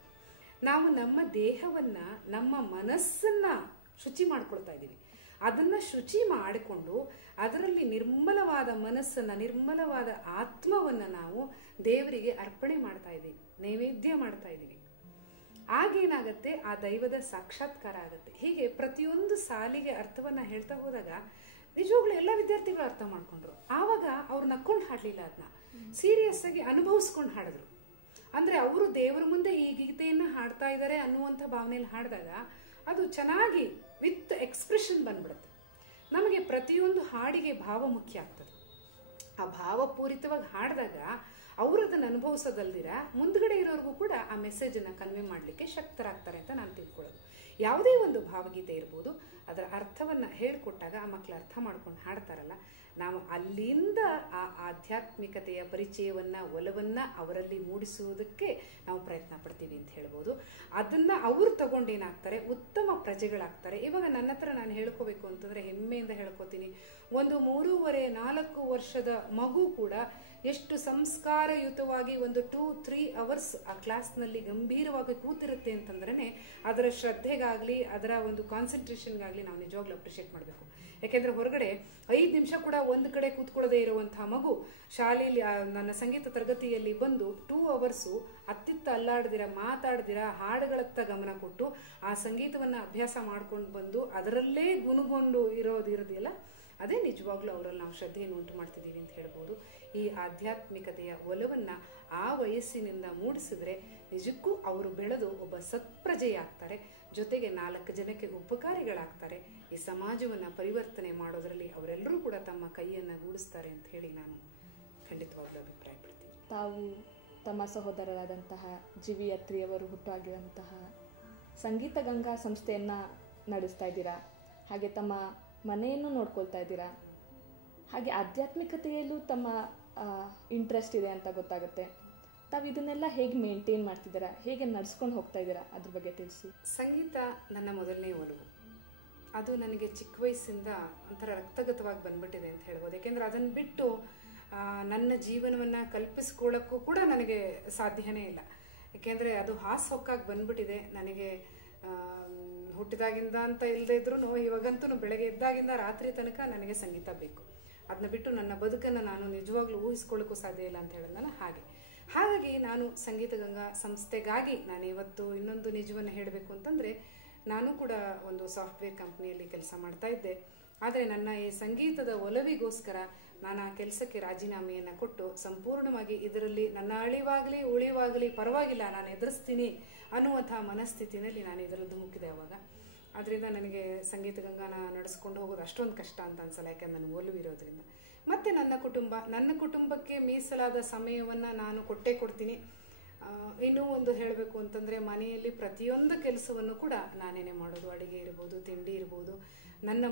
ನಾವು ನಮ್ಮ ದೇಹವನ್ನ, ನಮ್ಮ ಮನಸ್ಸನ್ನ ಶುಚಿ ಮಾಡ್ಕೊಳ್ತಾ ಇದೀವಿ. ಅದನ್ನ ಶುಚಿ ಮಾಡಿಕೊಂಡು ಅದರಲ್ಲಿ ನಿರ್ಮಲವಾದ ಮನಸ್ಸನ್ನ, ನಿರ್ಮಲವಾದ ಆತ್ಮವನ್ನ ನಾವು ದೇವರಿಗೆ ಅರ್ಪಣೆ ಮಾಡ್ತಾ ಇದೀವಿ, ನೈವೇದ್ಯ ಮಾಡ್ತಾ ಇದೀವಿ. ಆಗೇನಾಗತ್ತೆ, ಆ ದೈವದ ಸಾಕ್ಷಾತ್ಕಾರ ಆಗತ್ತೆ. ಹೀಗೆ ಪ್ರತಿಯೊಂದು ಸಾಲಿಗೆ ಅರ್ಥವನ್ನ ಹೇಳ್ತಾ ಹೋದಾಗ ನಿಜವಾಗ್ಲೂ ಎಲ್ಲ ವಿದ್ಯಾರ್ಥಿಗಳು ಅರ್ಥ ಮಾಡ್ಕೊಂಡ್ರು. ಆವಾಗ ಅವ್ರು ನಕ್ಕೊಂಡು ಹಾಡ್ಲಿಲ್ಲ, ಅದನ್ನ ಸೀರಿಯಸ್ ಆಗಿ ಅನುಭವಿಸ್ಕೊಂಡು ಹಾಡಿದ್ರು. ಅಂದ್ರೆ ಅವರು ದೇವರ ಮುಂದೆ ಈ ಗೀತೆಯನ್ನ ಹಾಡ್ತಾ ಇದ್ದಾರೆ ಅನ್ನುವಂಥ ಭಾವನೆಯಲ್ಲಿ ಹಾಡಿದಾಗ ಅದು ಚೆನ್ನಾಗಿ ವಿತ್ ಎಕ್ಸ್ಪ್ರೆಷನ್ ಬಂದ್ಬಿಡುತ್ತೆ. ನಮಗೆ ಪ್ರತಿಯೊಂದು ಹಾಡಿಗೆ ಭಾವ ಮುಖ್ಯ ಆಗ್ತದೆ. ಆ ಭಾವಪೂರಿತವಾಗಿ ಹಾಡಿದಾಗ ಅವರು ಅದನ್ನು ಅನುಭವಿಸೋದಲ್ದಿರ ಮುಂದ್ಗಡೆ ಇರೋರ್ಗೂ ಕೂಡ ಆ ಮೆಸೇಜ್ ಅನ್ನ ಕನ್ವೆ ಮಾಡ್ಲಿಕ್ಕೆ ಶಕ್ತರಾಗ್ತಾರೆ ಅಂತ ನಾನು ತಿಳ್ಕೊಳ್ಳೋದು. ಯಾವುದೇ ಒಂದು ಭಾವಗೀತೆ ಇರ್ಬೋದು, ಅದರ ಅರ್ಥವನ್ನ ಹೇಳ್ಕೊಟ್ಟಾಗ ಆ ಮಕ್ಕಳು ಅರ್ಥ ಮಾಡ್ಕೊಂಡು ಹಾಡ್ತಾರಲ್ಲ, ನಾವು ಅಲ್ಲಿಂದ ಆ ಆಧ್ಯಾತ್ಮಿಕತೆಯ ಪರಿಚಯವನ್ನ, ಒಲವನ್ನ ಅವರಲ್ಲಿ ಮೂಡಿಸುವುದಕ್ಕೆ ನಾವು ಪ್ರಯತ್ನ ಪಡ್ತೀವಿ ಅಂತ ಹೇಳ್ಬೋದು. ಅದನ್ನ ಅವ್ರು ತಗೊಂಡೇನಾಗ್ತಾರೆ, ಉತ್ತಮ ಪ್ರಜೆಗಳಾಗ್ತಾರೆ. ಇವಾಗ ನನ್ನ ಹತ್ರ ನಾನು ಹೇಳ್ಕೋಬೇಕು ಅಂತಂದ್ರೆ ಹೆಮ್ಮೆಯಿಂದ ಹೇಳ್ಕೋತೀನಿ, ಒಂದು 3-4 ವರ್ಷದ ಮಗು ಕೂಡ ಎಷ್ಟು ಸಂಸ್ಕಾರಯುತವಾಗಿ ಒಂದು 2-3 ಅವರ್ಸ್ ಆ ಕ್ಲಾಸ್ನಲ್ಲಿ ಗಂಭೀರವಾಗಿ ಕೂತಿರುತ್ತೆ ಅಂತಂದ್ರೆ ಅದರ ಶ್ರದ್ಧೆಗಾಗ್ಲಿ, ಅದರ ಒಂದು ಕಾನ್ಸಂಟ್ರೇಷನ್ಗಾಗ್ಲಿ ನಾವು ನಿಜವಾಗ್ಲೂ ಅಪ್ರಿಷಿಯೇಟ್ ಮಾಡಬೇಕು. ಯಾಕೆಂದ್ರೆ ಹೊರಗಡೆ 5 ನಿಮಿಷ ಕೂಡ ಒಂದು ಕಡೆ ಕೂತ್ಕೊಳ್ಳದೆ ಇರುವಂತಹ ಮಗು ಶಾಲೆಯಲ್ಲಿ ನನ್ನ ಸಂಗೀತ ತರಗತಿಯಲ್ಲಿ ಬಂದು 2 ಅವರ್ಸು ಅತ್ತಿತ್ತ ಅಲ್ಲಾಡ್ದಿರ, ಮಾತಾಡ್ದಿರ, ಹಾಡುಗಳತ್ತ ಗಮನ ಕೊಟ್ಟು ಆ ಸಂಗೀತವನ್ನ ಅಭ್ಯಾಸ ಮಾಡ್ಕೊಂಡು ಬಂದು ಅದರಲ್ಲೇ ಗುನುಗೊಂಡು ಇರೋದಿರೋದಿಲ್ಲ, ಅದೇ ನಿಜವಾಗ್ಲೂ ಅವರಲ್ಲಿ ನಾವು ಶ್ರದ್ಧೆಯನ್ನು ಉಂಟು ಮಾಡ್ತಿದ್ದೀವಿ ಅಂತ ಹೇಳ್ಬೋದು. ಈ ಆಧ್ಯಾತ್ಮಿಕತೆಯ ಒಲವನ್ನ ಆ ವಯಸ್ಸಿನಿಂದ ಮೂಡಿಸಿದ್ರೆ ನಿಜಕ್ಕೂ ಅವರು ಬೆಳೆದು ಒಬ್ಬ ಸತ್ಪ್ರಜೆಯಾಗ್ತಾರೆ, ಜೊತೆಗೆ 4 ಜನಕ್ಕೆ ಉಪಕಾರಿಗಳಾಗ್ತಾರೆ. ಈ ಸಮಾಜವನ್ನ ಪರಿವರ್ತನೆ ಮಾಡೋದ್ರಲ್ಲಿ ಅವರೆಲ್ಲರೂ ಕೂಡ ತಮ್ಮ ಕೈಯನ್ನ ಗೂಡಿಸ್ತಾರೆ ಅಂತ ಹೇಳಿ ನಾನು ಖಂಡಿತವಾಗ್ಲೂ ಅಭಿಪ್ರಾಯ ಪಡ್ತೀನಿ. ತಾವು ತಮ್ಮ ಸಹೋದರರಾದಂತಹ ಜಿ.ವಿ. ಅತ್ರಿಯವರು ಹುಟ್ಟುಹಾಗಿರುವಂತಹ ಸಂಗೀತ ಗಂಗಾ ಸಂಸ್ಥೆಯನ್ನ ನಡೆಸ್ತಾ ಇದ್ದೀರಾ, ಹಾಗೆ ತಮ್ಮ ಮನೆಯನ್ನು ನೋಡ್ಕೊಳ್ತಾ ಇದ್ದೀರಾ, ಹಾಗೆ ಆಧ್ಯಾತ್ಮಿಕತೆಯಲ್ಲೂ ತಮ್ಮ ಇಂಟ್ರೆಸ್ಟ್ ಇದೆ ಅಂತ ಗೊತ್ತಾಗುತ್ತೆ. ತಾವು ಇದನ್ನೆಲ್ಲ ಹೇಗೆ ಮೇಂಟೈನ್ ಮಾಡ್ತಿದ್ದೀರಾ, ಹೇಗೆ ನಡ್ಸ್ಕೊಂಡು ಹೋಗ್ತಾ ಇದ್ದೀರಾ, ಅದ್ರ ಬಗ್ಗೆ ತಿಳಿಸಿ. ಸಂಗೀತ ನನ್ನ ಮೊದಲನೇ ಒಲವು. ಅದು ನನಗೆ ಚಿಕ್ಕ ವಯಸ್ಸಿಂದ ಒಂಥರ ರಕ್ತಗತವಾಗಿ ಬಂದ್ಬಿಟ್ಟಿದೆ ಅಂತ ಹೇಳ್ಬೋದು. ಯಾಕೆಂದ್ರೆ ಅದನ್ನು ಬಿಟ್ಟು ನನ್ನ ಜೀವನವನ್ನ ಕಲ್ಪಿಸ್ಕೊಳ್ಳೋಕ್ಕೂ ಕೂಡ ನನಗೆ ಸಾಧ್ಯನೇ ಇಲ್ಲ. ಯಾಕೆಂದ್ರೆ ಅದು ಹಾಸೊಕ್ಕಾಗಿ ಬಂದ್ಬಿಟ್ಟಿದೆ ನನಗೆ. ಹುಟ್ಟಿದಾಗಿಂದ ಅಂತ ಇಲ್ಲದೆ ಇದ್ರು ಇವಾಗಂತೂ ಬೆಳಗ್ಗೆ ಎದ್ದಾಗಿಂದ ರಾತ್ರಿ ತನಕ ನನಗೆ ಸಂಗೀತ ಬೇಕು. ಅದನ್ನ ಬಿಟ್ಟು ನನ್ನ ಬದುಕನ್ನು ನಾನು ನಿಜವಾಗ್ಲೂ ಊಹಿಸ್ಕೊಳ್ಳೋಕ್ಕೂ ಸಾಧ್ಯ ಇಲ್ಲ ಅಂತ ಹೇಳಿದ್ನಲ್ಲ, ಹಾಗಾಗಿ ನಾನು ಸಂಗೀತ ಗಂಗಾ ಸಂಸ್ಥೆಗಾಗಿ ನಾನು ಇವತ್ತು ಇನ್ನೊಂದು ನಿಜವನ್ನು ಹೇಳಬೇಕು ಅಂತಂದ್ರೆ, ನಾನು ಕೂಡ ಒಂದು ಸಾಫ್ಟ್ವೇರ್ ಕಂಪ್ನಿಯಲ್ಲಿ ಕೆಲಸ ಮಾಡ್ತಾ ಇದ್ದೆ. ಆದರೆ ನನ್ನ ಈ ಸಂಗೀತದ ಒಲವಿಗೋಸ್ಕರ ನಾನು ಆ ಕೆಲಸಕ್ಕೆ ರಾಜೀನಾಮೆಯನ್ನು ಕೊಟ್ಟು ಸಂಪೂರ್ಣವಾಗಿ ಇದರಲ್ಲಿ ನನ್ನ ಅಳಿವಾಗಲಿ ಉಳಿವಾಗಲಿ ಪರವಾಗಿಲ್ಲ, ನಾನು ಎದುರಿಸ್ತೀನಿ ಅನ್ನುವಂತಹ ಮನಸ್ಥಿತಿನಲ್ಲಿ ನಾನು ಇದರದ್ದು ಮುಕ್ಕಿದೆ ಅವಾಗ. ಅದರಿಂದ ನನಗೆ ಸಂಗೀತ ಗಂಗಾನ ನಡೆಸ್ಕೊಂಡು ಹೋಗೋದು ಅಷ್ಟೊಂದು ಕಷ್ಟ ಅಂತ ಅನ್ಸಲ್ಲ, ಯಾಕೆಂದ್ರೆ ನನಗೆ ಒಲವಿರೋದ್ರಿಂದ. ಮತ್ತು ನನ್ನ ಕುಟುಂಬಕ್ಕೆ ಮೀಸಲಾದ ಸಮಯವನ್ನು ನಾನು ಕೊಟ್ಟೇ ಕೊಡ್ತೀನಿ. ಇನ್ನೂ ಒಂದು ಹೇಳಬೇಕು ಅಂತಂದರೆ, ಮನೆಯಲ್ಲಿ ಪ್ರತಿಯೊಂದು ಕೆಲಸವನ್ನು ಕೂಡ ನಾನೇನೇ ಮಾಡೋದು. ಅಡುಗೆ ಇರ್ಬೋದು, ತಿಂಡಿ ಇರ್ಬೋದು. ನನ್ನ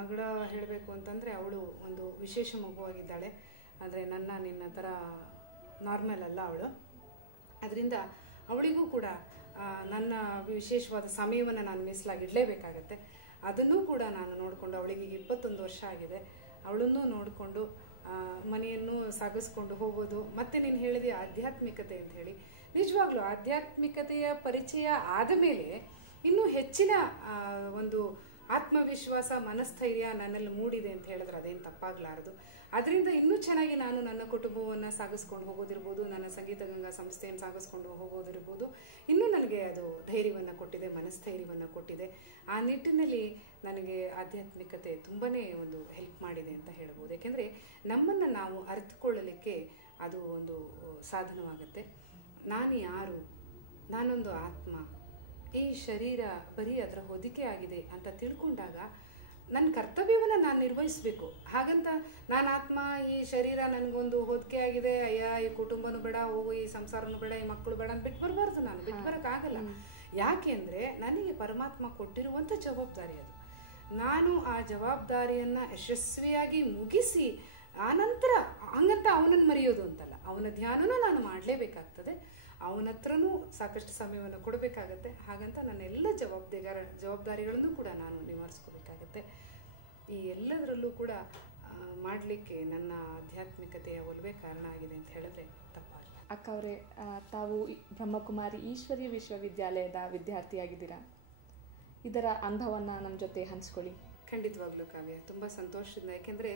ಮಗಳ ಹೇಳಬೇಕು ಅಂತಂದರೆ, ಅವಳು ಒಂದು ವಿಶೇಷ ಮಗುವಾಗಿದ್ದಾಳೆ. ಅಂದರೆ ನಿನ್ನ ಥರ ನಾರ್ಮಲ್ ಅಲ್ಲ ಅವಳು. ಅದರಿಂದ ಅವಳಿಗೂ ಕೂಡ ನನ್ನ ವಿಶೇಷವಾದ ಸಮಯವನ್ನು ನಾನು ಮೀಸಲಾಗಿಡಲೇಬೇಕಾಗತ್ತೆ. ಅದನ್ನೂ ಕೂಡ ನಾನು ನೋಡಿಕೊಂಡು, ಅವಳಿಗೆ 21 ವರ್ಷ ಆಗಿದೆ, ಅವಳನ್ನೂ ನೋಡಿಕೊಂಡು ಮನೆಯನ್ನು ಸಾಗಿಸ್ಕೊಂಡು ಹೋಗೋದು. ಮತ್ತೆ ನೀನು ಹೇಳಿದೆ ಆಧ್ಯಾತ್ಮಿಕತೆ ಅಂತ ಹೇಳಿ, ನಿಜವಾಗ್ಲೂ ಆಧ್ಯಾತ್ಮಿಕತೆಯ ಪರಿಚಯ ಆದ ಮೇಲೆ ಇನ್ನೂ ಹೆಚ್ಚಿನ ಒಂದು ಆತ್ಮವಿಶ್ವಾಸ, ಮನಸ್ಥೈರ್ಯ ನನ್ನಲ್ಲಿ ಮೂಡಿದೆ ಅಂತ ಹೇಳಿದ್ರೆ ಅದೇನು ತಪ್ಪಾಗಲಾರದು. ಅದರಿಂದ ಇನ್ನೂ ಚೆನ್ನಾಗಿ ನಾನು ನನ್ನ ಕುಟುಂಬವನ್ನು ಸಾಗಿಸ್ಕೊಂಡು ಹೋಗೋದಿರ್ಬೋದು, ನನ್ನ ಸಂಗೀತ ಗಂಗಾ ಸಂಸ್ಥೆಯನ್ನು ಸಾಗಿಸ್ಕೊಂಡು ಹೋಗೋದಿರ್ಬೋದು, ಇನ್ನೂ ನನಗೆ ಅದು ಧೈರ್ಯವನ್ನು ಕೊಟ್ಟಿದೆ, ಮನಸ್ಥೈರ್ಯವನ್ನು ಕೊಟ್ಟಿದೆ. ಆ ನಿಟ್ಟಿನಲ್ಲಿ ನನಗೆ ಆಧ್ಯಾತ್ಮಿಕತೆ ತುಂಬಾ ಒಂದು ಹೆಲ್ಪ್ ಮಾಡಿದೆ ಅಂತ ಹೇಳ್ಬೋದು. ಯಾಕೆಂದರೆ ನಮ್ಮನ್ನು ನಾವು ಅರ್ಥಕೊಳ್ಳಲಿಕ್ಕೆ ಅದು ಒಂದು ಸಾಧನವಾಗುತ್ತೆ. ನಾನು ಯಾರು, ನಾನೊಂದು ಆತ್ಮ, ಈ ಶರೀರ ಬರೀ ಅದರ ಹೊದಿಕೆ ಆಗಿದೆ ಅಂತ ತಿಳ್ಕೊಂಡಾಗ ನನ್ನ ಕರ್ತವ್ಯವನ್ನು ನಾನು ನಿರ್ವಹಿಸಬೇಕು. ಹಾಗಂತ ನಾನು ಆತ್ಮ, ಈ ಶರೀರ ನನಗೊಂದು ಹೊದಿಕೆ ಆಗಿದೆ, ಅಯ್ಯ ಈ ಕುಟುಂಬನೂ ಬೇಡ, ಹೋಗು ಈ ಸಂಸಾರನೂ ಬೇಡ, ಈ ಮಕ್ಕಳು ಬೇಡ ಅಂತ ಬಿಟ್ಟು ಬರಬಾರ್ದು. ನಾನು ಬಿಟ್ಟು ಬರೋಕ್ಕಾಗಲ್ಲ. ಯಾಕೆಂದರೆ ನನಗೆ ಪರಮಾತ್ಮ ಕೊಟ್ಟಿರುವಂಥ ಜವಾಬ್ದಾರಿ ಅದು. ನಾನು ಆ ಜವಾಬ್ದಾರಿಯನ್ನು ಯಶಸ್ವಿಯಾಗಿ ಮುಗಿಸಿ ಆನಂತರ ಹಂಗಂತ ಅವನನ್ನು ಮರೆಯೋದು ಅಂತಲ್ಲ, ಅವನ ಧ್ಯಾನನೂ ನಾನು ಮಾಡಲೇಬೇಕಾಗ್ತದೆ. ಅವನ ಹತ್ರನೂ ಸಾಕಷ್ಟು ಸಮಯವನ್ನು ಕೊಡಬೇಕಾಗತ್ತೆ. ಹಾಗಂತ ನನ್ನ ಎಲ್ಲ ಜವಾಬ್ದಾರಿಗಳನ್ನು ಕೂಡ ನಾನು ನಿವಾರಿಸ್ಕೋಬೇಕಾಗತ್ತೆ. ಈ ಎಲ್ಲದರಲ್ಲೂ ಕೂಡ ಮಾಡಲಿಕ್ಕೆ ನನ್ನ ಆಧ್ಯಾತ್ಮಿಕತೆಯ ಒಲವೇ ಕಾರಣ ಆಗಿದೆ ಅಂತ ಹೇಳಿದ್ರೆ ತಪ್ಪಾಗಲ್ಲ. ಅಕ್ಕ ಅವರೇ, ತಾವು ಬ್ರಹ್ಮಕುಮಾರಿ ಈಶ್ವರೀಯ ವಿಶ್ವವಿದ್ಯಾಲಯದ ವಿದ್ಯಾರ್ಥಿಯಾಗಿದ್ದೀರಾ. ಇದರ ಅನುಭವವನ್ನು ನಮ್ಮ ಜೊತೆ ಹಂಚ್ಕೊಳ್ಳಿ. ಖಂಡಿತವಾಗ್ಲೂ ಕಾವ್ಯ, ತುಂಬ ಸಂತೋಷದಿಂದ. ಯಾಕೆಂದರೆ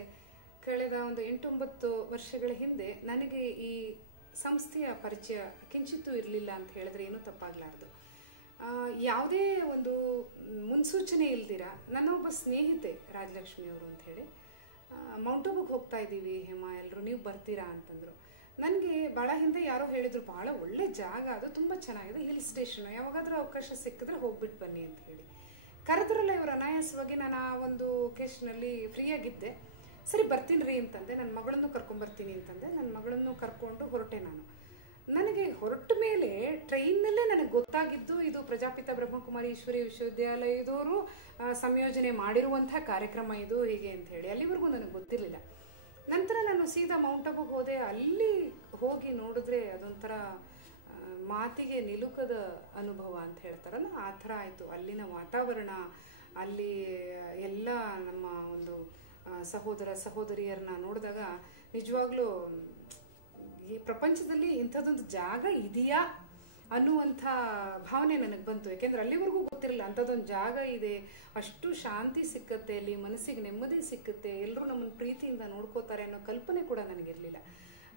ಕಳೆದ ಒಂದು 8-9 ವರ್ಷಗಳ ಹಿಂದೆ ನನಗೆ ಈ ಸಂಸ್ಥೆಯ ಪರಿಚಯ ಕಿಂಚಿತ್ತೂ ಇರಲಿಲ್ಲ ಅಂತ ಹೇಳಿದ್ರೆ ಏನೂ ತಪ್ಪಾಗಲಾರ್ದು. ಯಾವುದೇ ಒಂದು ಮುನ್ಸೂಚನೆ ಇಲ್ದಿರ ನನ್ನ ಒಬ್ಬ ಸ್ನೇಹಿತೆ ರಾಜಲಕ್ಷ್ಮಿ ಅವರು ಅಂತ ಹೇಳಿ, ಮೌಂಟ್ ಆಬುಗೆ ಹೋಗ್ತಾ ಇದ್ದೀವಿ ಹೇಮಾ, ಎಲ್ಲರೂ ನೀವು ಬರ್ತೀರಾ ಅಂತಂದರು. ನನಗೆ ಭಾಳ ಹಿಂದೆ ಯಾರೋ ಹೇಳಿದ್ರು, ಭಾಳ ಒಳ್ಳೆ ಜಾಗ ಅದು, ತುಂಬ ಚೆನ್ನಾಗಿದೆ, ಹಿಲ್ ಸ್ಟೇಷನ್, ಯಾವಾಗಾದರೂ ಅವಕಾಶ ಸಿಕ್ಕಿದ್ರೆ ಹೋಗ್ಬಿಟ್ಟು ಬನ್ನಿ ಅಂತ ಹೇಳಿ ಕರೆದ್ರಲ್ಲ ಇವರು. ಅನಾಯಾಸವಾಗಿ ನಾನು ಆ ಒಂದು ಒಕೇಶನಲ್ಲಿ ಫ್ರೀಯಾಗಿದ್ದೆ. ಸರಿ ಬರ್ತೀನಿ ರೀ ಅಂತಂದೆ. ನನ್ನ ಮಗಳನ್ನು ಕರ್ಕೊಂಬರ್ತೀನಿ ಅಂತಂದೆ. ನನ್ನ ಮಗಳನ್ನು ಕರ್ಕೊಂಡು ಹೊರಟೆ. ನನಗೆ ಹೊರಟ ಮೇಲೆ ಟ್ರೈನ್ನಲ್ಲೇ ನನಗೆ ಗೊತ್ತಾಗಿದ್ದು ಇದು ಪ್ರಜಾಪಿತ ಬ್ರಹ್ಮಕುಮಾರಿ ಈಶ್ವರೀಯ ವಿಶ್ವವಿದ್ಯಾಲಯದವರು ಸಂಯೋಜನೆ ಮಾಡಿರುವಂಥ ಕಾರ್ಯಕ್ರಮ ಇದು, ಹೀಗೆ ಅಂತ ಹೇಳಿ. ಅಲ್ಲಿವರೆಗೂ ನನಗೆ ಗೊತ್ತಿರಲಿಲ್ಲ. ನಂತರ ನಾನು ಸೀದಾ ಮೌಂಟ್ ಆಬುಗೆ ಹೋದೆ. ಅಲ್ಲಿ ಹೋಗಿ ನೋಡಿದ್ರೆ ಅದೊಂಥರ ಮಾತಿಗೆ ನಿಲುಕದ ಅನುಭವ ಅಂತ ಹೇಳ್ತಾರಲ್ಲ, ಆ ಥರ ಆಯಿತು. ಅಲ್ಲಿನ ವಾತಾವರಣ, ಅಲ್ಲಿ ಎಲ್ಲ ನಮ್ಮ ಒಂದು ಸಹೋದರ ಸಹೋದರಿಯರನ್ನ ನೋಡಿದಾಗ ನಿಜವಾಗ್ಲೂ ಈ ಪ್ರಪಂಚದಲ್ಲಿ ಇಂಥದ್ದೊಂದು ಜಾಗ ಇದೆಯಾ ಅನ್ನುವಂಥ ಭಾವನೆ ನನಗೆ ಬಂತು. ಯಾಕೆಂದ್ರೆ ಅಲ್ಲಿವರೆಗೂ ಗೊತ್ತಿರಲಿಲ್ಲ ಅಂಥದ್ದೊಂದು ಜಾಗ ಇದೆ, ಅಷ್ಟು ಶಾಂತಿ ಸಿಕ್ಕತ್ತೆ ಅಲ್ಲಿ, ಮನಸ್ಸಿಗೆ ನೆಮ್ಮದಿ ಸಿಕ್ಕತ್ತೆ, ಎಲ್ಲರೂ ನಮ್ಮನ್ನು ಪ್ರೀತಿಯಿಂದ ನೋಡ್ಕೋತಾರೆ ಅನ್ನೋ ಕಲ್ಪನೆ ಕೂಡ ನನಗಿರಲಿಲ್ಲ.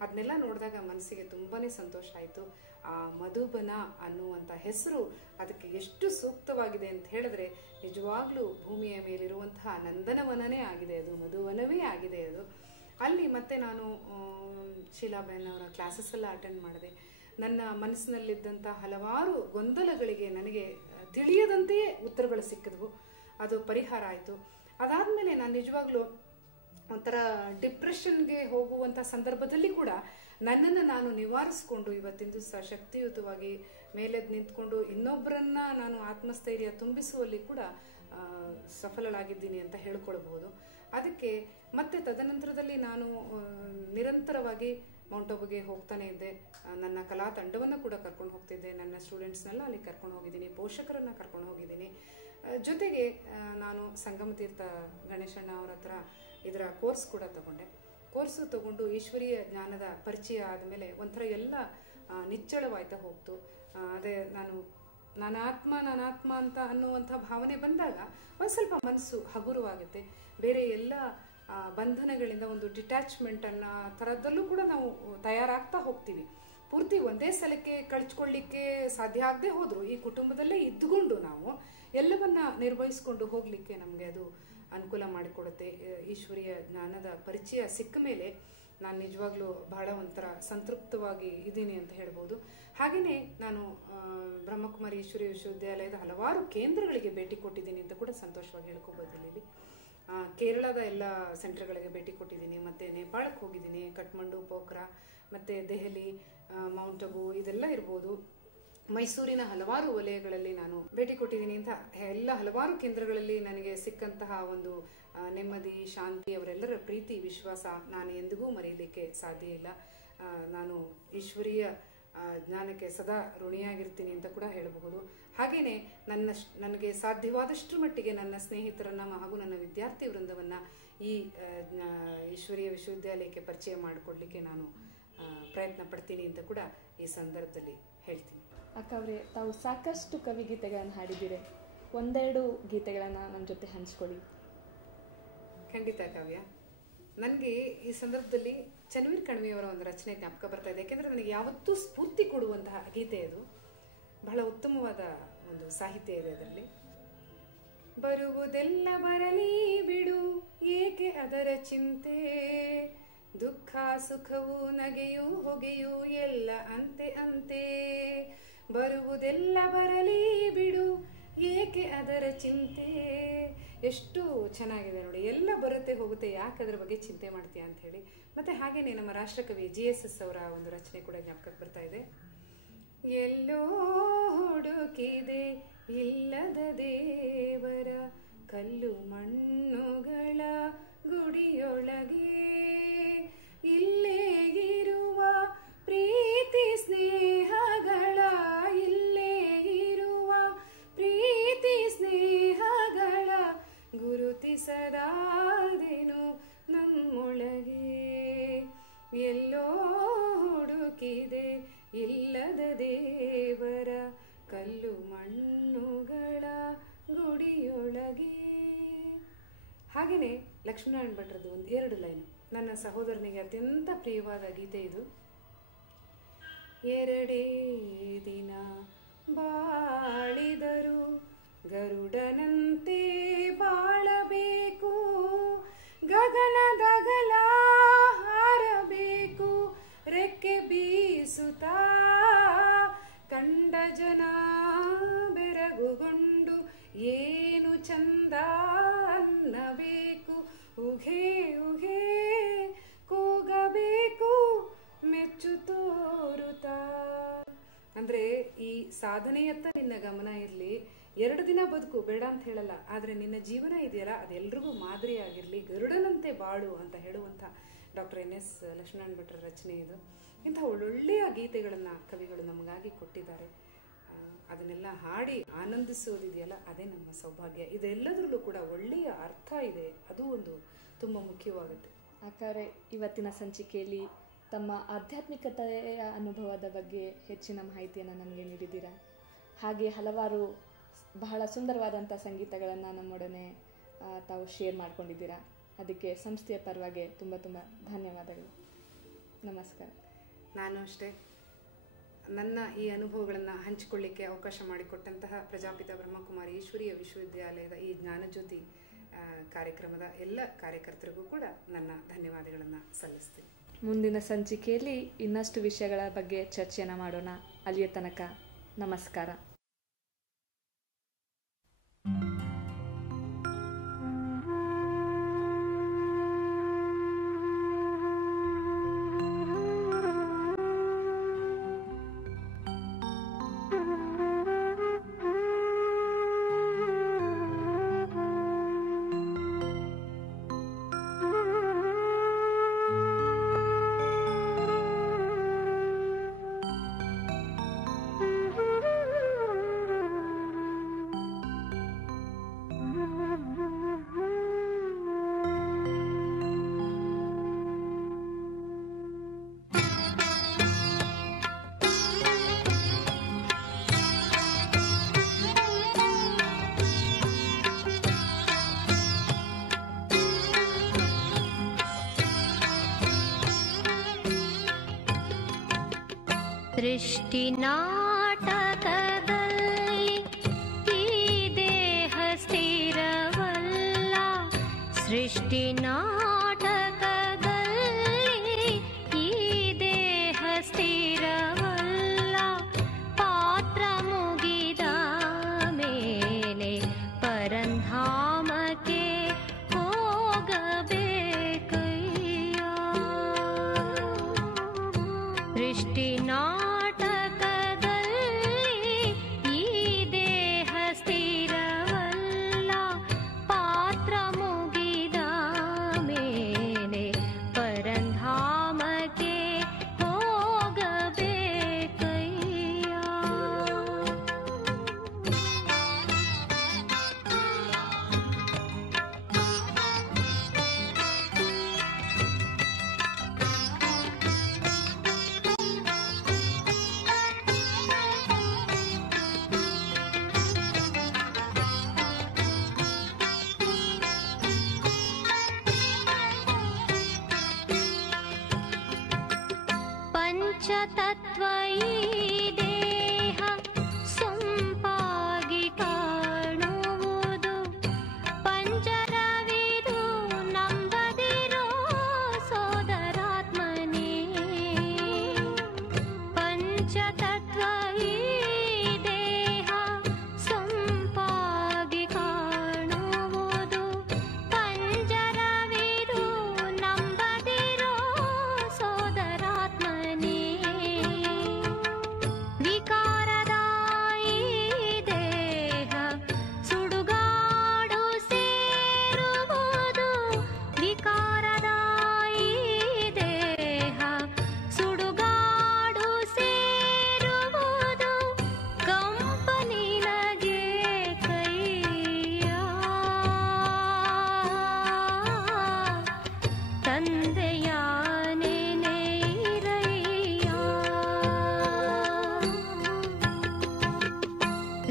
ಅದನ್ನೆಲ್ಲ ನೋಡಿದಾಗ ಮನಸ್ಸಿಗೆ ತುಂಬಾ ಸಂತೋಷ ಆಯಿತು. ಆ ಮಧುಬನ ಅನ್ನುವಂಥ ಹೆಸರು ಅದಕ್ಕೆ ಎಷ್ಟು ಸೂಕ್ತವಾಗಿದೆ ಅಂತ ಹೇಳಿದ್ರೆ, ನಿಜವಾಗ್ಲೂ ಭೂಮಿಯ ಮೇಲಿರುವಂತಹ ನಂದನವನನೇ ಆಗಿದೆ ಅದು, ಮಧುವನವೇ ಆಗಿದೆ ಅದು. ಅಲ್ಲಿ ಮತ್ತೆ ನಾನು ಶೀಲಾಬೆನ್ ಅವರ ಕ್ಲಾಸಸ್ ಎಲ್ಲ ಅಟೆಂಡ್ ಮಾಡಿದೆ. ನನ್ನ ಮನಸ್ಸಿನಲ್ಲಿದ್ದಂಥ ಹಲವಾರು ಗೊಂದಲಗಳಿಗೆ ನನಗೆ ತಿಳಿಯದಂತೆಯೇ ಉತ್ತರಗಳು ಸಿಕ್ಕಿದ್ವು. ಅದು ಪರಿಹಾರ ಆಯಿತು. ಅದಾದಮೇಲೆ ನಾನು ನಿಜವಾಗ್ಲೂ ಒಂಥರ ಡಿಪ್ರೆಷನ್ಗೆ ಹೋಗುವಂಥ ಸಂದರ್ಭದಲ್ಲಿ ಕೂಡ ನನ್ನನ್ನು ನಾನು ನಿವಾರಿಸ್ಕೊಂಡು ಇವತ್ತಿನ ದಿವಸ ಶಕ್ತಿಯುತವಾಗಿ ಮೇಲೆದ್ದು ನಿಂತ್ಕೊಂಡು ಇನ್ನೊಬ್ಬರನ್ನ ನಾನು ಆತ್ಮಸ್ಥೈರ್ಯ ತುಂಬಿಸುವಲ್ಲಿ ಕೂಡ ಸಫಲಳಾಗಿದ್ದೀನಿ ಅಂತ ಹೇಳ್ಕೊಳ್ಬೋದು. ಅದಕ್ಕೆ ಮತ್ತೆ ತದನಂತರದಲ್ಲಿ ನಾನು ನಿರಂತರವಾಗಿ ಮೌಂಟ್ ಆಬುಗೆ ಹೋಗ್ತಾನೆ ಇದ್ದೆ. ನನ್ನ ಕಲಾ ತಂಡವನ್ನು ಕೂಡ ಕರ್ಕೊಂಡು ಹೋಗ್ತಿದ್ದೆ. ನನ್ನ ಸ್ಟೂಡೆಂಟ್ಸ್ನೆಲ್ಲ ಅಲ್ಲಿ ಕರ್ಕೊಂಡು ಹೋಗಿದ್ದೀನಿ, ಪೋಷಕರನ್ನು ಕರ್ಕೊಂಡು ಹೋಗಿದ್ದೀನಿ. ಜೊತೆಗೆ ನಾನು ಸಂಗಮತೀರ್ಥ ಗಣೇಶಣ್ಣ ಅವರ ಹತ್ರ ಇದರ ಕೋರ್ಸ್ ಕೂಡ ತಗೊಂಡೆ. ಕೋರ್ಸು ತಗೊಂಡು ಈಶ್ವರೀಯ ಜ್ಞಾನದ ಪರಿಚಯ ಆದಮೇಲೆ ಒಂಥರ ಎಲ್ಲ ನಿಚ್ಚಳವಾಯ್ತಾ ಹೋಗ್ತು. ಅದೇ ನಾನು ಆತ್ಮ ಅಂತ ಅನ್ನುವಂಥ ಭಾವನೆ ಬಂದಾಗ ಒಂದು ಸ್ವಲ್ಪ ಮನಸ್ಸು ಹಗುರವಾಗುತ್ತೆ. ಬೇರೆ ಎಲ್ಲ ಬಂಧನಗಳಿಂದ ಒಂದು ಡಿಟ್ಯಾಚ್ಮೆಂಟ್ ಅನ್ನೋ ಥರದಲ್ಲೂ ಕೂಡ ನಾವು ತಯಾರಾಗ್ತಾ ಹೋಗ್ತೀವಿ. ಪೂರ್ತಿ ಒಂದೇ ಸಲಕ್ಕೆ ಕಳ್ಚ್ಕೊಳ್ಳಿಕ್ಕೆ ಸಾಧ್ಯ ಆಗದೆ ಹೋದ್ರು ಈ ಕುಟುಂಬದಲ್ಲೇ ಇದ್ದುಕೊಂಡು ನಾವು ಎಲ್ಲವನ್ನ ನಿರ್ವಹಿಸ್ಕೊಂಡು ಹೋಗ್ಲಿಕ್ಕೆ ನಮಗೆ ಅದು ಅನುಕೂಲ ಮಾಡಿಕೊಡುತ್ತೆ. ಈಶ್ವರೀಯ ಜ್ಞಾನದ ಪರಿಚಯ ಸಿಕ್ಕ ಮೇಲೆ ನಾನು ನಿಜವಾಗ್ಲೂ ಬಹಳ ಒಂಥರ ಸಂತೃಪ್ತವಾಗಿ ಇದ್ದೀನಿ ಅಂತ ಹೇಳ್ಬೋದು. ಹಾಗೆಯೇ ನಾನು ಬ್ರಹ್ಮಕುಮಾರಿ ಈಶ್ವರೀಯ ವಿಶ್ವವಿದ್ಯಾಲಯದ ಹಲವಾರು ಕೇಂದ್ರಗಳಿಗೆ ಭೇಟಿ ಕೊಟ್ಟಿದ್ದೀನಿ ಅಂತ ಕೂಡ ಸಂತೋಷವಾಗಿ ಹೇಳ್ಕೊಬೋದು ಇಲ್ಲಿ. ಕೇರಳದ ಎಲ್ಲ ಸೆಂಟರ್ಗಳಿಗೆ ಭೇಟಿ ಕೊಟ್ಟಿದ್ದೀನಿ, ಮತ್ತು ನೇಪಾಳಕ್ಕೆ ಹೋಗಿದ್ದೀನಿ, ಕಠ್ಮಂಡು, ಪೋಖ್ರಾ, ಮತ್ತು ದೆಹಲಿ, ಮೌಂಟ್ ಅಬು ಇದೆಲ್ಲ ಇರ್ಬೋದು. ಮೈಸೂರಿನ ಹಲವಾರು ವಲಯಗಳಲ್ಲಿ ನಾನು ಭೇಟಿ ಕೊಟ್ಟಿದ್ದೀನಿ. ಇಂಥ ಎಲ್ಲ ಹಲವಾರು ಕೇಂದ್ರಗಳಲ್ಲಿ ನನಗೆ ಸಿಕ್ಕಂತಹ ಒಂದು ನೆಮ್ಮದಿ, ಶಾಂತಿ, ಅವರೆಲ್ಲರ ಪ್ರೀತಿ, ವಿಶ್ವಾಸ ನಾನು ಎಂದಿಗೂ ಮರೆಯಲಿಕ್ಕೆ ಸಾಧ್ಯ ಇಲ್ಲ. ನಾನು ಈಶ್ವರೀಯ ಜ್ಞಾನಕ್ಕೆ ಸದಾ ಋಣಿಯಾಗಿರ್ತೀನಿ ಅಂತ ಕೂಡ ಹೇಳಬಹುದು. ಹಾಗೆಯೇ ನನಗೆ ಸಾಧ್ಯವಾದಷ್ಟು ಮಟ್ಟಿಗೆ ನನ್ನ ಸ್ನೇಹಿತರನ್ನ ಹಾಗೂ ನನ್ನ ವಿದ್ಯಾರ್ಥಿ ವೃಂದವನ್ನ ಈ ಈಶ್ವರೀಯ ವಿಶ್ವವಿದ್ಯಾಲಯಕ್ಕೆ ಪರಿಚಯ ಮಾಡಿಕೊಡ್ಲಿಕ್ಕೆ ನಾನು ಪ್ರಯತ್ನ ಪಡ್ತೀನಿ ಅಂತ ಕೂಡ ಈ ಸಂದರ್ಭದಲ್ಲಿ ಹೇಳ್ತೀನಿ. ಅಕ್ಕ ಅವರೇ, ತಾವು ಸಾಕಷ್ಟು ಕವಿಗೀತೆಗಳನ್ನು ಹಾಡಿದ್ದೀರಿ. ಒಂದೆರಡು ಗೀತೆಗಳನ್ನು ನನ್ನ ಜೊತೆ ಹಂಚ್ಕೊಳ್ಳಿ. ಖಂಡಿತ ಕಾವ್ಯ. ನನಗೆ ಈ ಸಂದರ್ಭದಲ್ಲಿ ಚನ್ವೀರ್ ಕಣ್ವಿಯವರ ಒಂದು ರಚನೆ ಜ್ಞಾಪಕ ಬರ್ತಾ ಇದೆ. ಯಾಕೆಂದ್ರೆ ನನಗೆ ಯಾವತ್ತೂ ಸ್ಫೂರ್ತಿ ಕೊಡುವಂತಹ ಗೀತೆ ಅದು. ಬಹಳ ಉತ್ತಮವಾದ ಒಂದು ಸಾಹಿತ್ಯ ಇದೆ ಅದರಲ್ಲಿ. ಬರುವುದೆಲ್ಲ ಬರಲಿ ಬಿಡು, ಏಕೆ ಅದರ ಚಿಂತೆ, ದುಃಖ ಸುಖವು ನಗೆಯೂ ಹೊಗೆಯೂ ಎಲ್ಲ ಅಂತೆ ಅಂತೆ. ಬರುವುದೆಲ್ಲ ಬರಲಿ ಬಿಡು, ಏಕೆ ಅದರ ಚಿಂತೆ. ಎಷ್ಟು ಚೆನ್ನಾಗಿದೆ ನೋಡಿ. ಎಲ್ಲ ಬರುತ್ತೆ ಹೋಗುತ್ತೆ, ಯಾಕೆ ಅದರ ಬಗ್ಗೆ ಚಿಂತೆ ಮಾಡ್ತೀಯಾ ಅಂತ ಹೇಳಿ. ಮತ್ತೆ ಹಾಗೇನೆ ನಮ್ಮ ರಾಷ್ಟ್ರಕವಿ GSS ಅವರ ಒಂದು ರಚನೆ ಕೂಡ ಜ್ಞಾಪಕಕ್ಕೆ ಬರ್ತಾ ಇದೆ. ಎಲ್ಲೋ ಹುಡುಕಿದೆ ಇಲ್ಲದ ದೇವರ, ಕಲ್ಲು ಮಣ್ಣುಗಳ ಗುಡಿಯೊಳಗೆ, ಇಲ್ಲೇ ಇರುವ ಪ್ರೀತಿ ಸ್ನೇಹಗಳ, ಇಲ್ಲೇ ಇರುವ ಪ್ರೀತಿ ಸ್ನೇಹಗಳ ಗುರುತಿಸದಾದೆನು ನಮ್ಮೊಳಗೆ. ಎಲ್ಲೋ ಹುಡುಕಿದೆ ಇಲ್ಲದ ದೇವರ, ಕಲ್ಲು ಮಣ್ಣುಗಳ ಗುಡಿಯೊಳಗೆ. ಹಾಗೆಯೇ ಲಕ್ಷ್ಮೀನಾರಾಯಣ ಭಟ್ರದ್ದು ಒಂದು 2 ಲೈನ್ ನನ್ನ ಸಹೋದರನಿಗೆ ಅತ್ಯಂತ ಪ್ರಿಯವಾದ ಗೀತೆ ಇದು. 2 ದಿನ ಬಾಳಿದರು ಗರುಡನಂತೆ ಬಾಳಬೇಕು, ಗಗನದಗಲ ಹಾರಬೇಕು, ರೆಕ್ಕೆ ಬೀಸುತ್ತಾ ಕಂಡ ಜನ ಬೆರಗುಗೊಂಡು ಏನು ಚಂದ ಅನ್ನಬೇಕು, ಉಘೆ ಉಘೆ ಕೂಗಬೇಕು ಮೆಚ್ಚು ತೋರುತ್ತಾ. ಅಂದ್ರೆ ಈ ಸಾಧನೆಯತ್ತ ನಿನ್ನ ಗಮನ ಇರಲಿ, 2 ದಿನ ಬದುಕು ಬೇಡ ಅಂತ ಹೇಳಲ್ಲ, ಆದ್ರೆ ನಿನ್ನ ಜೀವನ ಇದೆಯಲ್ಲ ಅದೆಲ್ರಿಗೂ ಮಾದರಿ ಆಗಿರ್ಲಿ, ಗರುಡನಂತೆ ಬಾಳು ಅಂತ ಹೇಳುವಂತ ಡಾಕ್ಟರ್ NS ಲಕ್ಷ್ಮೀನಾರಾಯಣ ಭಟ್ರ ರಚನೆ ಇದು. ಇಂಥ ಒಳ್ಳೊಳ್ಳೆಯ ಗೀತೆಗಳನ್ನ ಕವಿಗಳು ನಮಗಾಗಿ ಕೊಟ್ಟಿದ್ದಾರೆ. ಅದನ್ನೆಲ್ಲ ಹಾಡಿ ಆನಂದಿಸೋದಿದೆಯಲ್ಲ ಅದೇ ನಮ್ಮ ಸೌಭಾಗ್ಯ. ಇದೆಲ್ಲದರಲ್ಲೂ ಕೂಡ ಒಳ್ಳೆಯ ಅರ್ಥ ಇದೆ, ಅದು ಒಂದು ತುಂಬ ಮುಖ್ಯವಾಗುತ್ತೆ. ಅಕ್ಕಾರೆ, ಇವತ್ತಿನ ಸಂಚಿಕೆಯಲ್ಲಿ ತಮ್ಮ ಆಧ್ಯಾತ್ಮಿಕತೆಯ ಅನುಭವದ ಬಗ್ಗೆ ಹೆಚ್ಚಿನ ಮಾಹಿತಿಯನ್ನು ನಮಗೆ ನೀಡಿದ್ದೀರಾ. ಹಾಗೆ ಹಲವಾರು ಬಹಳ ಸುಂದರವಾದಂಥ ಸಂಗೀತಗಳನ್ನು ನಮ್ಮೊಡನೆ ತಾವು ಶೇರ್ ಮಾಡ್ಕೊಂಡಿದ್ದೀರಾ. ಅದಕ್ಕೆ ಸಂಸ್ಥೆಯ ಪರವಾಗಿ ತುಂಬ ತುಂಬ ಧನ್ಯವಾದಗಳು. ನಮಸ್ಕಾರ. ನಾನು ಅಷ್ಟೇ, ನನ್ನ ಈ ಅನುಭವಗಳನ್ನು ಹಂಚಿಕೊಳ್ಳಿಕ್ಕೆ ಅವಕಾಶ ಮಾಡಿಕೊಟ್ಟಂತಹ ಪ್ರಜಾಪಿತ ಬ್ರಹ್ಮಕುಮಾರಿ ಈಶ್ವರೀಯ ವಿಶ್ವವಿದ್ಯಾಲಯದ ಈ ಜ್ಞಾನಜ್ಯೋತಿ ಕಾರ್ಯಕ್ರಮದ ಎಲ್ಲ ಕಾರ್ಯಕರ್ತರಿಗೂ ಕೂಡ ನನ್ನ ಧನ್ಯವಾದಗಳನ್ನು ಸಲ್ಲಿಸ್ತೀನಿ. ಮುಂದಿನ ಸಂಚಿಕೆಯಲ್ಲಿ ಇನ್ನಷ್ಟು ವಿಷಯಗಳ ಬಗ್ಗೆ ಚರ್ಚೆಯನ್ನು ಮಾಡೋಣ. ಅಲ್ಲಿಯ ತನಕ ನಮಸ್ಕಾರ. ಸೃಷ್ಟಿ ನಾಟಕದಲ್ಲಿ ಈ ದೇಹ ಸ್ಥಿರವಲ್ಲ, ಸೃಷ್ಟಿ ನಾಟಕದಲ್ಲಿ ಈ ದೇಹ ಸ್ಥಿರವಲ್ಲ, ಪಾತ್ರ ಮುಗಿದ ಮೇಲೆ ಪರಂಧಾಮಕ್ಕೆ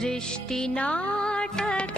सृष्टिनाटक